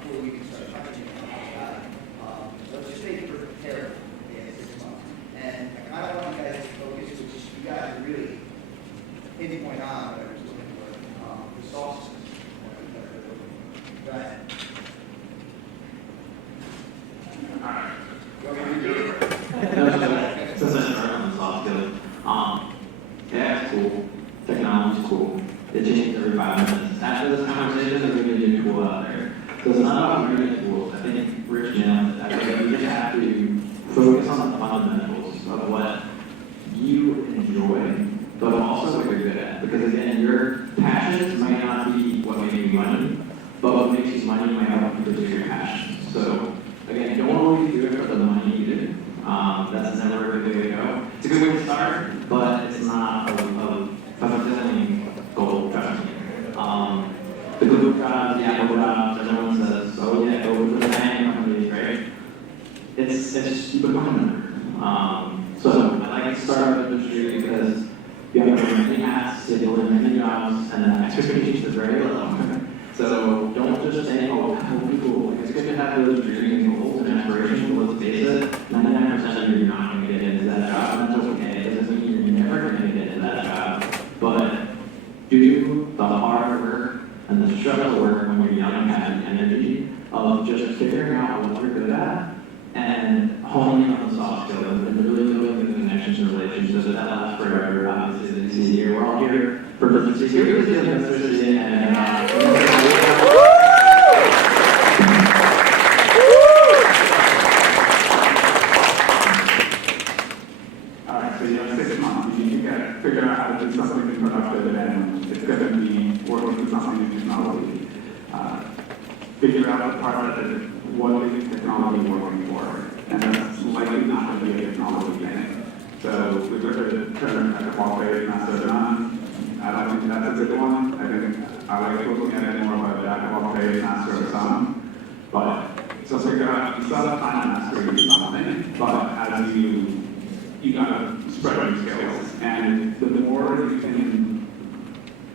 before we can start touching it. Let's just make it prepare in 6 months. And I kind of want you guys to focus, which you guys are really pinpoint on what I was looking for, the soft skills. Go ahead. You want me to repeat it? Since I started on the soft skills, yeah, it's cool. Technology's cool. It changes every 5 minutes. After this conversation, there's going to be a new tool out there. So it's not about learning tools. I think Rich nailed it. I think you just have to focus on the fundamentals of what you enjoy, but also what you're good at. Because again, your passions might not be what makes you money, but what makes you money might help you pursue your passions. So again, don't always do it for the money you do. That's never a good way to go. It's a good way to start, but it's not a fulfilling goal, trust me. The Google jobs, the Apple jobs, everyone says, oh yeah, go for the bank companies, right? It's you become a number. So I like to start with industry because you have to wear many hats, you have to learn many jobs, and the expectations are very low. So don't just say, oh, that would be cool. It's good to have those dreams and goals and aspirations, but let's face it, 99% of you are not going to get into that job, and that's okay. It doesn't mean you're never going to get into that job. But do the hard work and the struggle work when you're young and have the energy of just figuring out what you're good at and honing in on the soft skills and really building the connections and relationships that last forever. Obviously, as you see here, we're all here for security and figure out how to do something productive, and it's going to be working with something in technology. Figure out the part that what is technology working for, and that's likely not going to be a technology thing. So we've heard the term jack of all trades, master of none. I don't think that's a good one. I think I like looking at it more of a jack of all trades, master of some. But so figure out some time mastery is something, but as you gotta spread your skills, and the more you can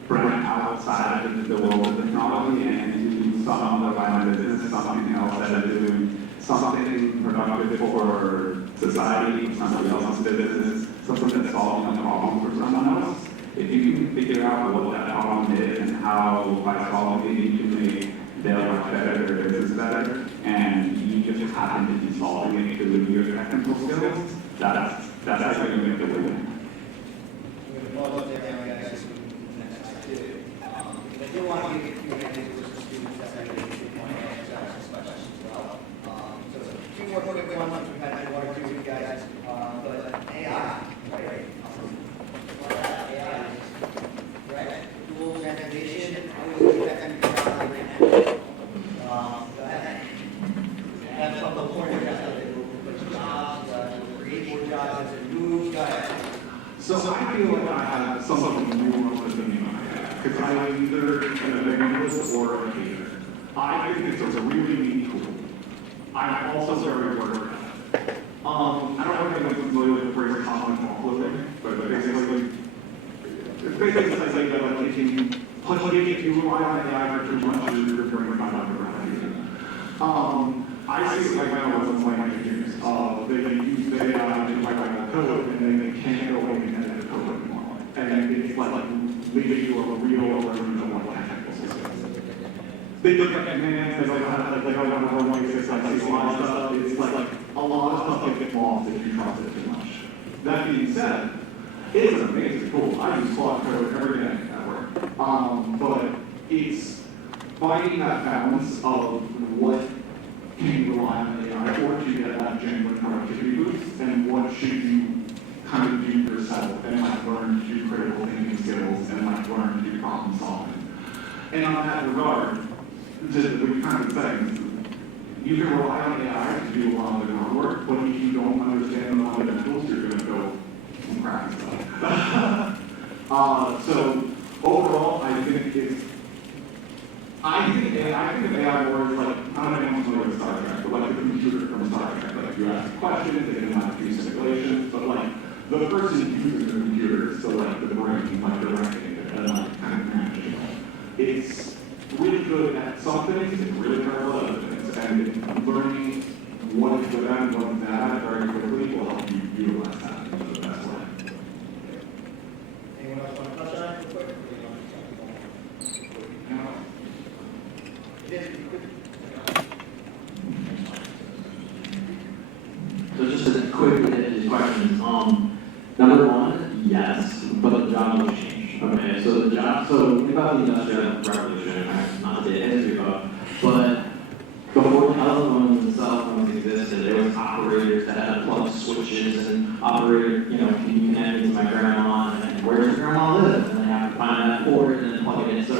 branch outside of the world of technology and do some other line of business, something else that is doing something productive for society, for somebody else's business, something that's solving a problem for someone else. If you can figure out what that problem is and how by solving it you can make their life better, their business better, and you just happen to be solving it through your technical skills, that's how you're going to win. I'm going to follow up there, guys, as we move to the next slide too. I do want to give a few minutes for students that are going to want to ask some questions as well. So two more quick ones. We've had one or two of you guys, but AI, right? AI, right? Tools and innovation. How would you expect them to be right now? Go ahead. Have a couple of pointers out there. Put jobs, create more jobs as it moves. Go ahead. So I feel like I have something more than me, because I'm either an evangelist or a hater. I think it's a really neat tool. I'm also very good at it. I don't know if anyone's familiar with the phrase common offloading, but basically, it's basically like that if you rely on AI for too much, you're going to find out around you. I see it right now with my engineers. They use the AI to write code, and then they can't go away and edit the code anymore. And it's like leaving you a real version of what technical skills. They look at commands, they don't have to run like this, like a lot of stuff. It's like a lot of stuff gets lost if you trust it too much. That being said, it is an amazing tool. I use Claude Code every day at work. But it's finding that balance of what can you rely on AI for to get that genuine productivity boost, and what should you kind of do yourself and like learn to do critical thinking skills and like learn to do problem solving. And on that regard, just the kind of things, you can rely on AI to do a lot of the hard work, but if you don't understand the fundamentals, you're going to go and crack stuff. So overall, I think it's, I think of AI more as like, I don't know if anyone's familiar with Star Trek, but like the computer from Star Trek. Like you ask questions, they can like do simulations, but like the person using the computer, so like the brain, like directing it, and like kind of managing it. It's really good at some things, it's really terrible at other things, and learning what is good at and what is bad at very quickly will help you utilize that in the best way. Anyone else want to touch on it real quick? So just to quickly hit these questions, number one, yes, but the job will change. Okay, so the job, so think about the Industrial Revolution, not the history book, but before telephones and cell phones existed, there was operators that had to plug switches and operator, can you connect me to my grandma, and where does grandma live? And they have to find that port and then plug it in. So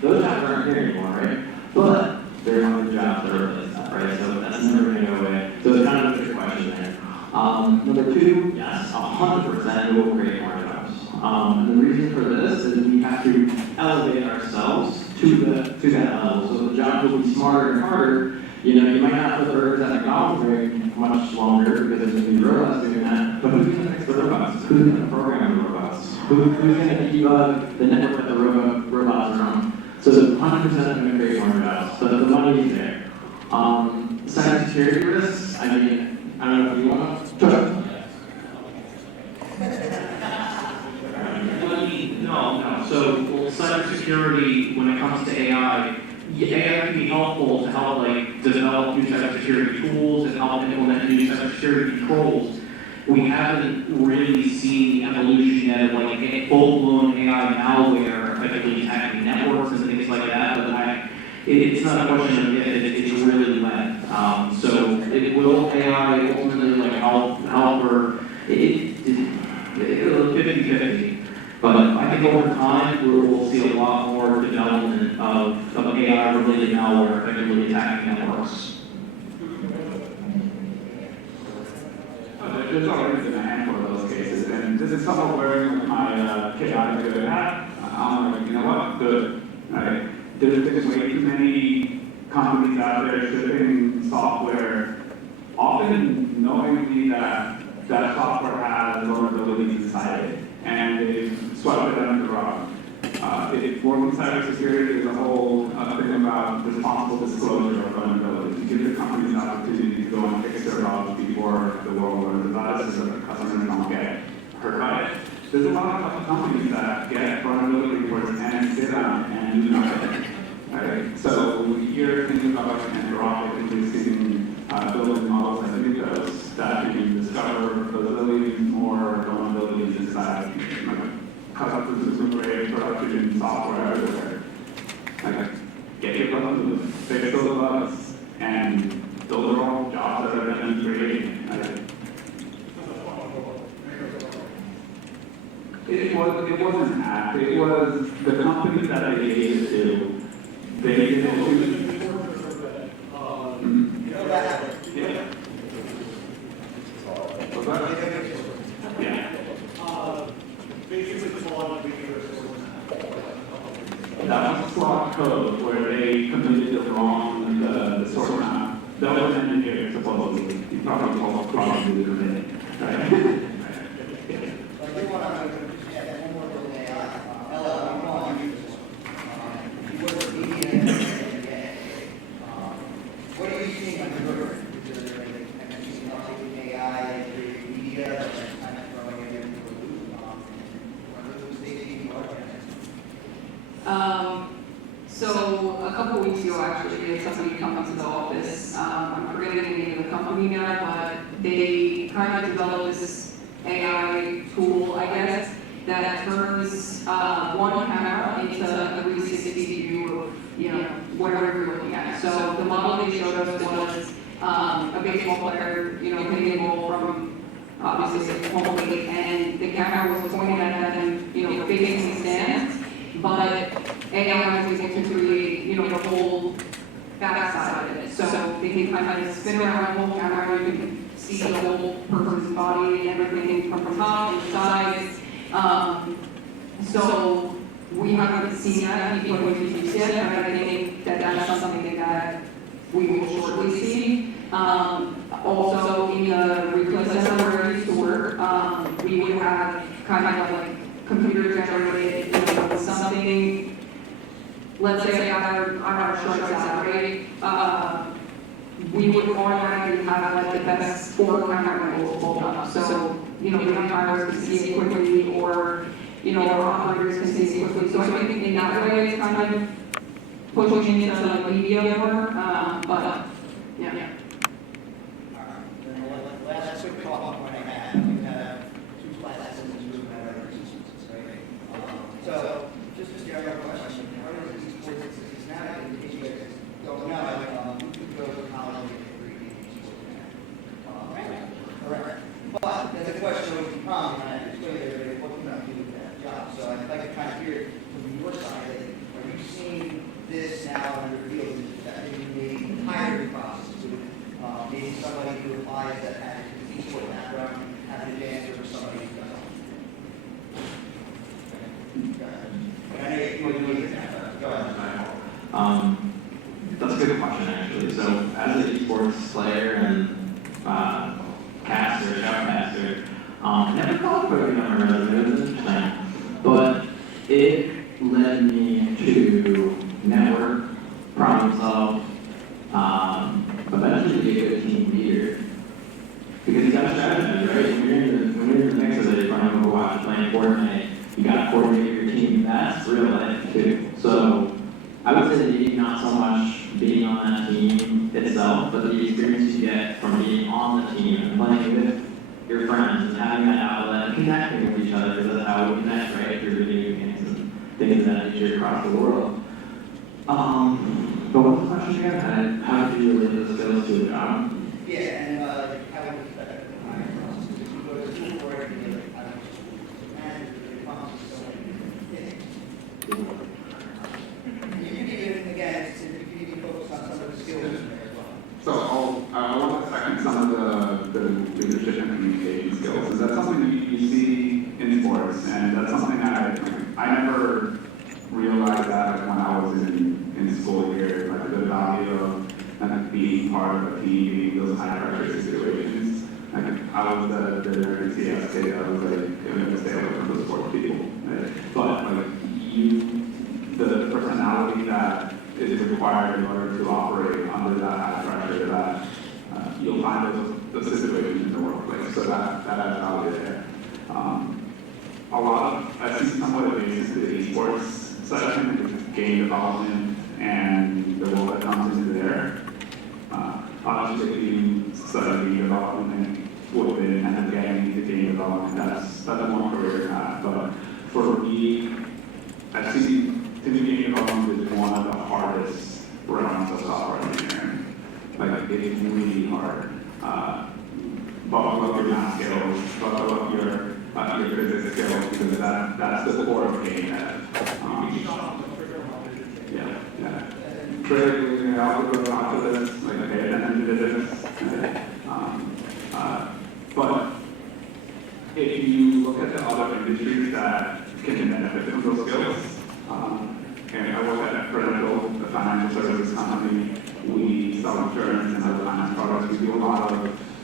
those jobs aren't here anymore, right? But there are other jobs that replace that, right? So that's never going to go away. So it's kind of a good question there. Number two, yes, 100% we will create more jobs. And the reason for this is we have to elevate ourselves to that level. So the job will be smarter and harder. You might not put the birds at McDonald's very much longer because there's going to be robots doing that. But who's going to fix the robots? Who's going to program the robots? Who's going to debug the network that the robots are on? So 100% going to create more jobs. But the money is there. Cybersecurity risks, I don't know if you want to touch on that. No. So cybersecurity, when it comes to AI, AI can be helpful to help develop new cybersecurity tools and help implement new cybersecurity controls. We haven't really seen the evolution yet of full-blown AI malware effectively attacking networks and things like that. But it's not a question of if, it's really when. So it will AI ultimately help or it'll 50-50. But I think over time we'll see a lot more development of AI-related malware effectively attacking networks. There's already been a handful of those cases, and this is somewhat wearing my chaotic good hat. I'm like, you know what, good. Right? There's way too many companies out there shipping software, often knowingly that software has vulnerabilities inside it, and they've swept it under the rug. If working cybersecurity is a whole thing about responsible disclosure of vulnerabilities, to give the companies an opportunity to go and fix their bugs before the world learns about it so that the customers don't get hurt by it. There's a lot of companies that get vulnerability reports and sit on it and do nothing. Right? So you're thinking about Anthropic releasing building models like Mythos that can discover those more vulnerabilities inside consumer-grade production software everywhere. Get your bugs moving, fix those bugs, and those are all jobs that are being created. It wasn't an act. It was the company that they gave it to. They gave it to. Yeah. What's that? Yeah. That was slot code where they committed the wrong the source map. That was an engineer supposedly. You probably committed. Right? I do want to add one more little AI. Ella, I'm calling you for this one. You work with media and what are you seeing on the river? Have you seen uptake in AI through media and kind of throwing it into the loop? Are those things you are? So a couple weeks ago, actually, somebody come into the office. I'm forgetting the name of the company now, but they kind of developed this AI tool, I guess, that turns one camera into a 360 view of, whatever you're looking at. So the model they showed us was a baseball player, hitting a ball from obviously home plate, and the camera was pointed at them, facing the stands. But AI was able to create, the whole backside of it. So they can kind of spin around the whole camera, you can see the whole person's body and everything from the top and sides. So we haven't seen that in people reviews yet, but I think that that's something that we will shortly see. Also, in the replay center where I used to work, we would have kind of like computer generated, you know, something, let's say I'm our strikes out, right? We would automatically have like the best 4 camera angles pulled up. So, you know, the umpires can see it quickly, or, you know, our operators can see it quickly. So I think in that way, it's kind of pushing into like media more, but, yeah. And the last quick talk point I had, we have 2 flight lessons and 2 whatever instances, right? So, just a general question, how does these sports is now, in case you guys don't know, you could go to college and get 3 degrees. Correct. But then the question would become, and I explained to everybody, what can I do with that job? So I'd like to kind of hear from your side, are you seeing this now in your field, in the hiring process? Maybe somebody who applies that has an Esport background, has an advantage over somebody who doesn't. I know you would leave that, go ahead. That's a good question, actually. So, as an esports player and caster, shoutcaster, never thought about it on my resume. It was interesting, but it led me to network, problem solve, eventually be a good team leader. Because you got to strategize, right? When you're in the mix of it, running Overwatch, playing Fortnite, you got to coordinate your team. That's real life too. So I would say maybe not so much being on that team itself, but the experience you get from being on the team and playing with your friends and having that outlet and connecting with each other, because that's how we connect, right? Through video games and things of that nature across the world. But what's the question again? How do you relate those skills to a job? Yeah, and how would it affect the hiring process? If you go to school for it, and you're like, I don't know, manager, the process, so you can even, again, you can even focus on some of the skills in there as well. So I want to second some of the leadership and communication skills. Is that something you see in sports? And that's something that I never realized that when I was in school here, like the value of being part of a team, being those high pressure situations. I was the nerd CS kid. I was like, I'm going to stay away from the sports people. Right? But the personality that is required in order to operate under that high pressure, that you'll find those situations in the workplace. So that adds value there. I see some motivations to the esports session, which is game development and the role that comes into there. Obviously, if you study game development within and getting into game development, that's a more career path. But for me, I see game development is one of the hardest realms of software engineering. Like, it's really hard. Buckle up your math skills, buckle up your physics skills, because that's the core of game dev. Trading, algebra, calculus, like data and physics. But if you look at the other industries that can benefit from those skills, and I work at Prudential, the financial services company, we sell insurance and other finance products. We do a lot of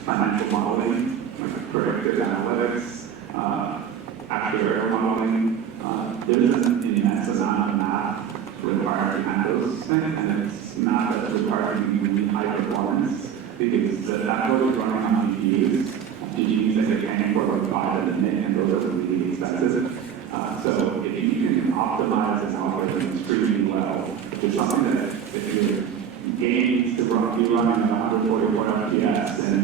financial modeling, like predictive analytics, actuarial modeling. There's an immense amount of math required behind those things, and it's not that it's required to be really high performance, because that code is running on GPUs. GPUs that you're paying for like $5 a minute, and those are really expensive. So if you can optimize an algorithm extremely well, which is something that if your game needs to be running at 144 FPS, and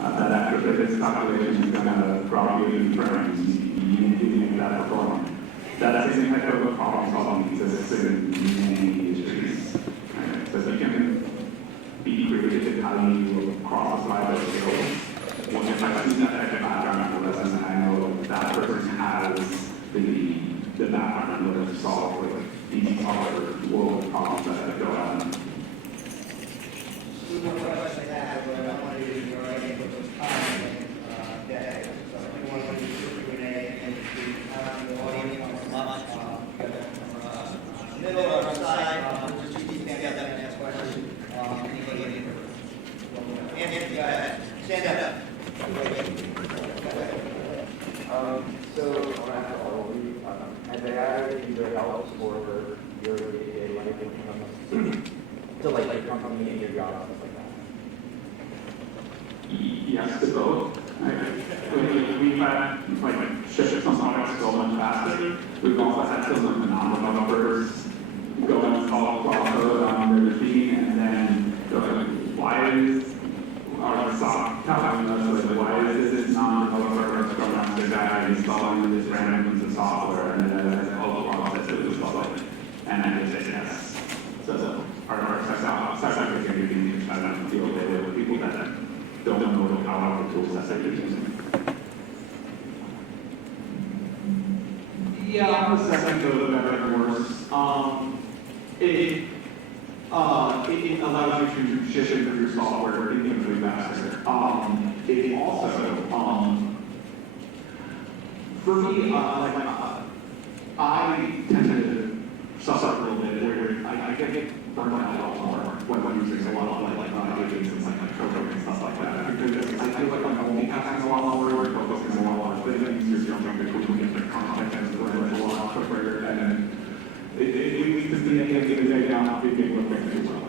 that extra physics calculation is going to drop you in frames, you need to make that performing. That same type of problem solving exists in many industries. Right? So if you can be creative in how you cross-apply those skills, if I see that type of background on the resume, I know that person has the background in order to solve each other world problems that go on. One more question I have, but I don't want to do it already, but it's time and day. So if you want to do Q&A and the audience, middle or on the side, just keep stand up and ask questions. Anybody, Anthony, go ahead. Stand up. So, has AI either helps for your day-to-day life when it comes to like your company and your job, stuff like that? Yes to both. We've had like shift some products go much faster. We've also had some non-developers go and install code on their machine and then go like, why is our soft telling us like why is this non-developer going on their guy installing this random piece of software and then there's a whole process to do stuff and then they say yes. So our cybersecurity team tries to deal with people that don't know how the tools that they're using. Yeah, I'm the second go the better and worse. It allows you to shift into your software infinitely faster. It also, for me, I tend to suffer a little bit where I get burned out a lot more when using a lot of agents and like code and stuff like that. Because I feel like I'm only having a lot more focusing a lot of things, you're jumping between different content and a lot quicker, and it leads to the end of the day not being able to make things well.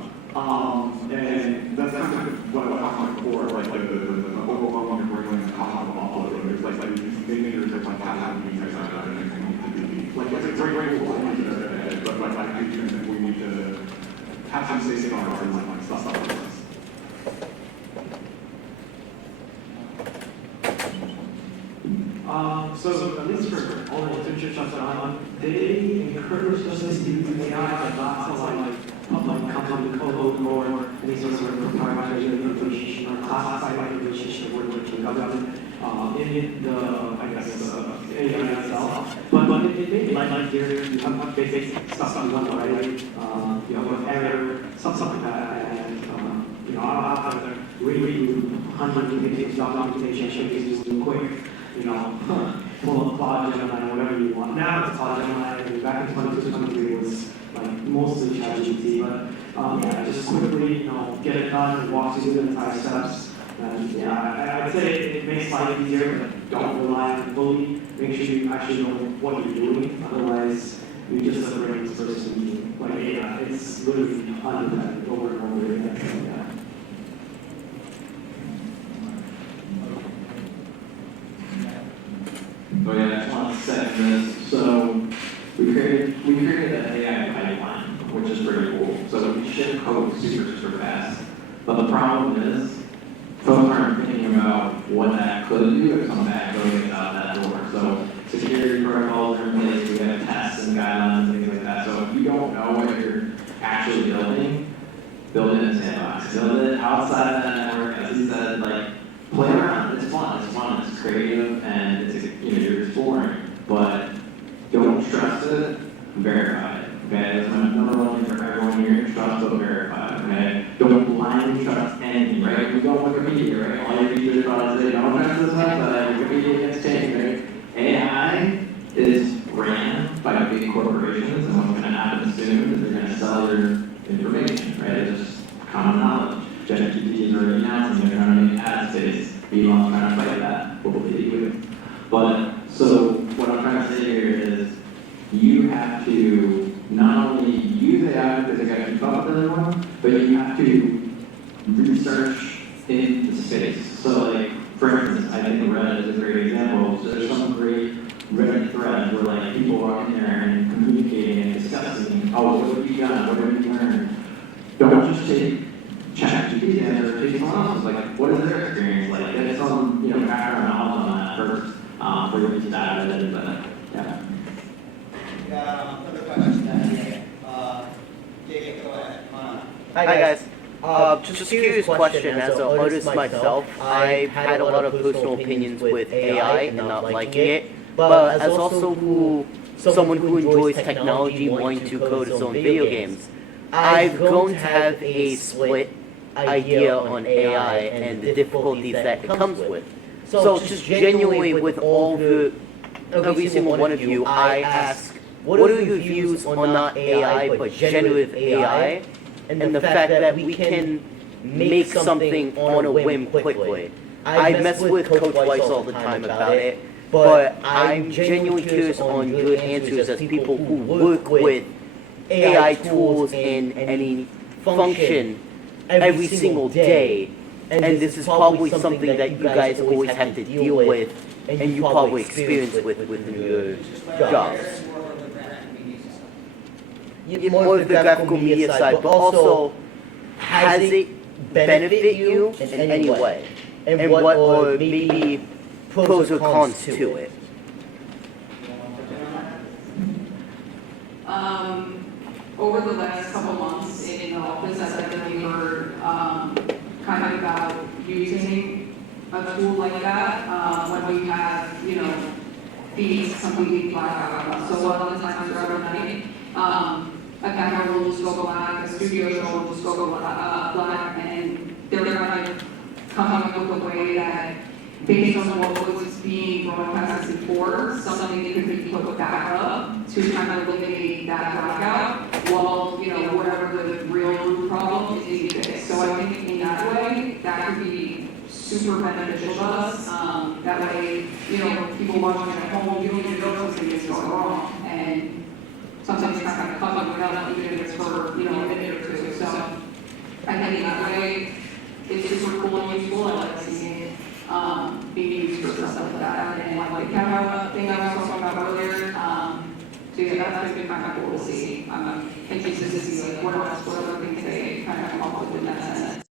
And that's kind of what I was talking about before, like the overwhelming bringing the cost of offloading. There's like these majors of like how do you guys have anything to be like it's a great tool, but like I do think we need to have some safeguards and like stuff like this. So at least for all the internships I've done, they encourage us to use AI and not to like public company code or any sort of proprietary information or classified information we're working with government in the, I guess, AI itself. But it may be like you have basic stuff you want to write, you know, with error, something like that, and you know, I'll have to read hundreds of pages of documentation, just do quick. You know, pull up Claude Gemini, whatever you want. Now it's Claude Gemini, and back in 2023 it was like mostly ChatGPT, but yeah, just quickly, you know, get it done and walk through the entire steps. And yeah, I'd say it makes life easier, but don't rely on it fully. Make sure you actually know what you're doing, otherwise you just like bring this person like yeah, it's literally undependent over and over again. Yeah. Oh yeah, I just want to second this. So we created an AI pipeline, which is pretty cool. So we ship code super fast. But the problem is, folks aren't thinking about what that could do if some bad code gets out that door. So security protocols are in place, we have tests and guidelines and things like that. So if you don't know what you're actually building, build it in a sandbox. Build it outside of that network, as he said, like play around. It's fun, it's creative, and it's you're exploring, but don't trust it, verify it. Okay, that's my number one thing for everyone here. Trust but verify. Okay, don't blindly trust anything. Right? We go on Wikipedia, right? All your features probably say don't trust this website. Wikipedia gets changed, right? AI is ran by big corporations, and what's going to happen soon is they're going to sell your information. Right? It's just common knowledge. ChatGPT is already announcing they're trying to make ad space. Elon's trying to fight that. Hopefully, he will. But so what I'm trying to say here is you have to not only use AI because it got keep up with everyone, but you have to research in the space. So like, for instance, I think Reddit is a great example. So there's some great Reddit threads where like people are in there and communicating and discussing, oh, what have you done? What have you learned? Don't just take ChatGPT's answer, take someone else's. Like, what is their experience like? Get some, background knowledge on that first. For your data, but yeah. Other questions? Jacob, go ahead. Hi guys. Just a curious question. As an artist myself, I've had a lot of personal opinions with AI and not liking it. But as also someone who enjoys technology, wanting to code his own video games, I've grown to have a split idea on AI and the difficulties that it comes with. So just genuinely with every single one of you, I ask what are your views on not AI, but generative AI, and the fact that we can make something on a whim quickly? I mess with Coach Weiss all the time about it, but I'm genuinely curious on your answers as people who work with AI tools in any function every single day. And this is probably something that you guys always have to deal with, and you probably experience within your jobs. More of the graphical media side, but also, has it benefit you in any way? And what are maybe pros or cons to it? Over the last couple months in the office, I've definitely heard kind of about using a tool like that when we have, you know, feeds completely black out. So a lot of the times throughout the night, a camera will just go black, a studio show will just go black, and they're kind of coming up with a way that, based on what was being broadcasted before, something that could be put back up to kind of eliminate that blackout, while, you know, whatever the real root problem is being fixed. So I think in that way, that could be super beneficial to us. That way, you know, people watching at home, you don't even know something is going wrong, and sometimes kind of covered without even if it's for, you know, a minute or two. So I think in that way, it's super cool and useful. I like seeing it being used for stuff like that. And like the camera thing I was talking about earlier, so yeah, that's been kind of cool to see. I'm interested to see like what else, what other things they kind of come up with in that sense.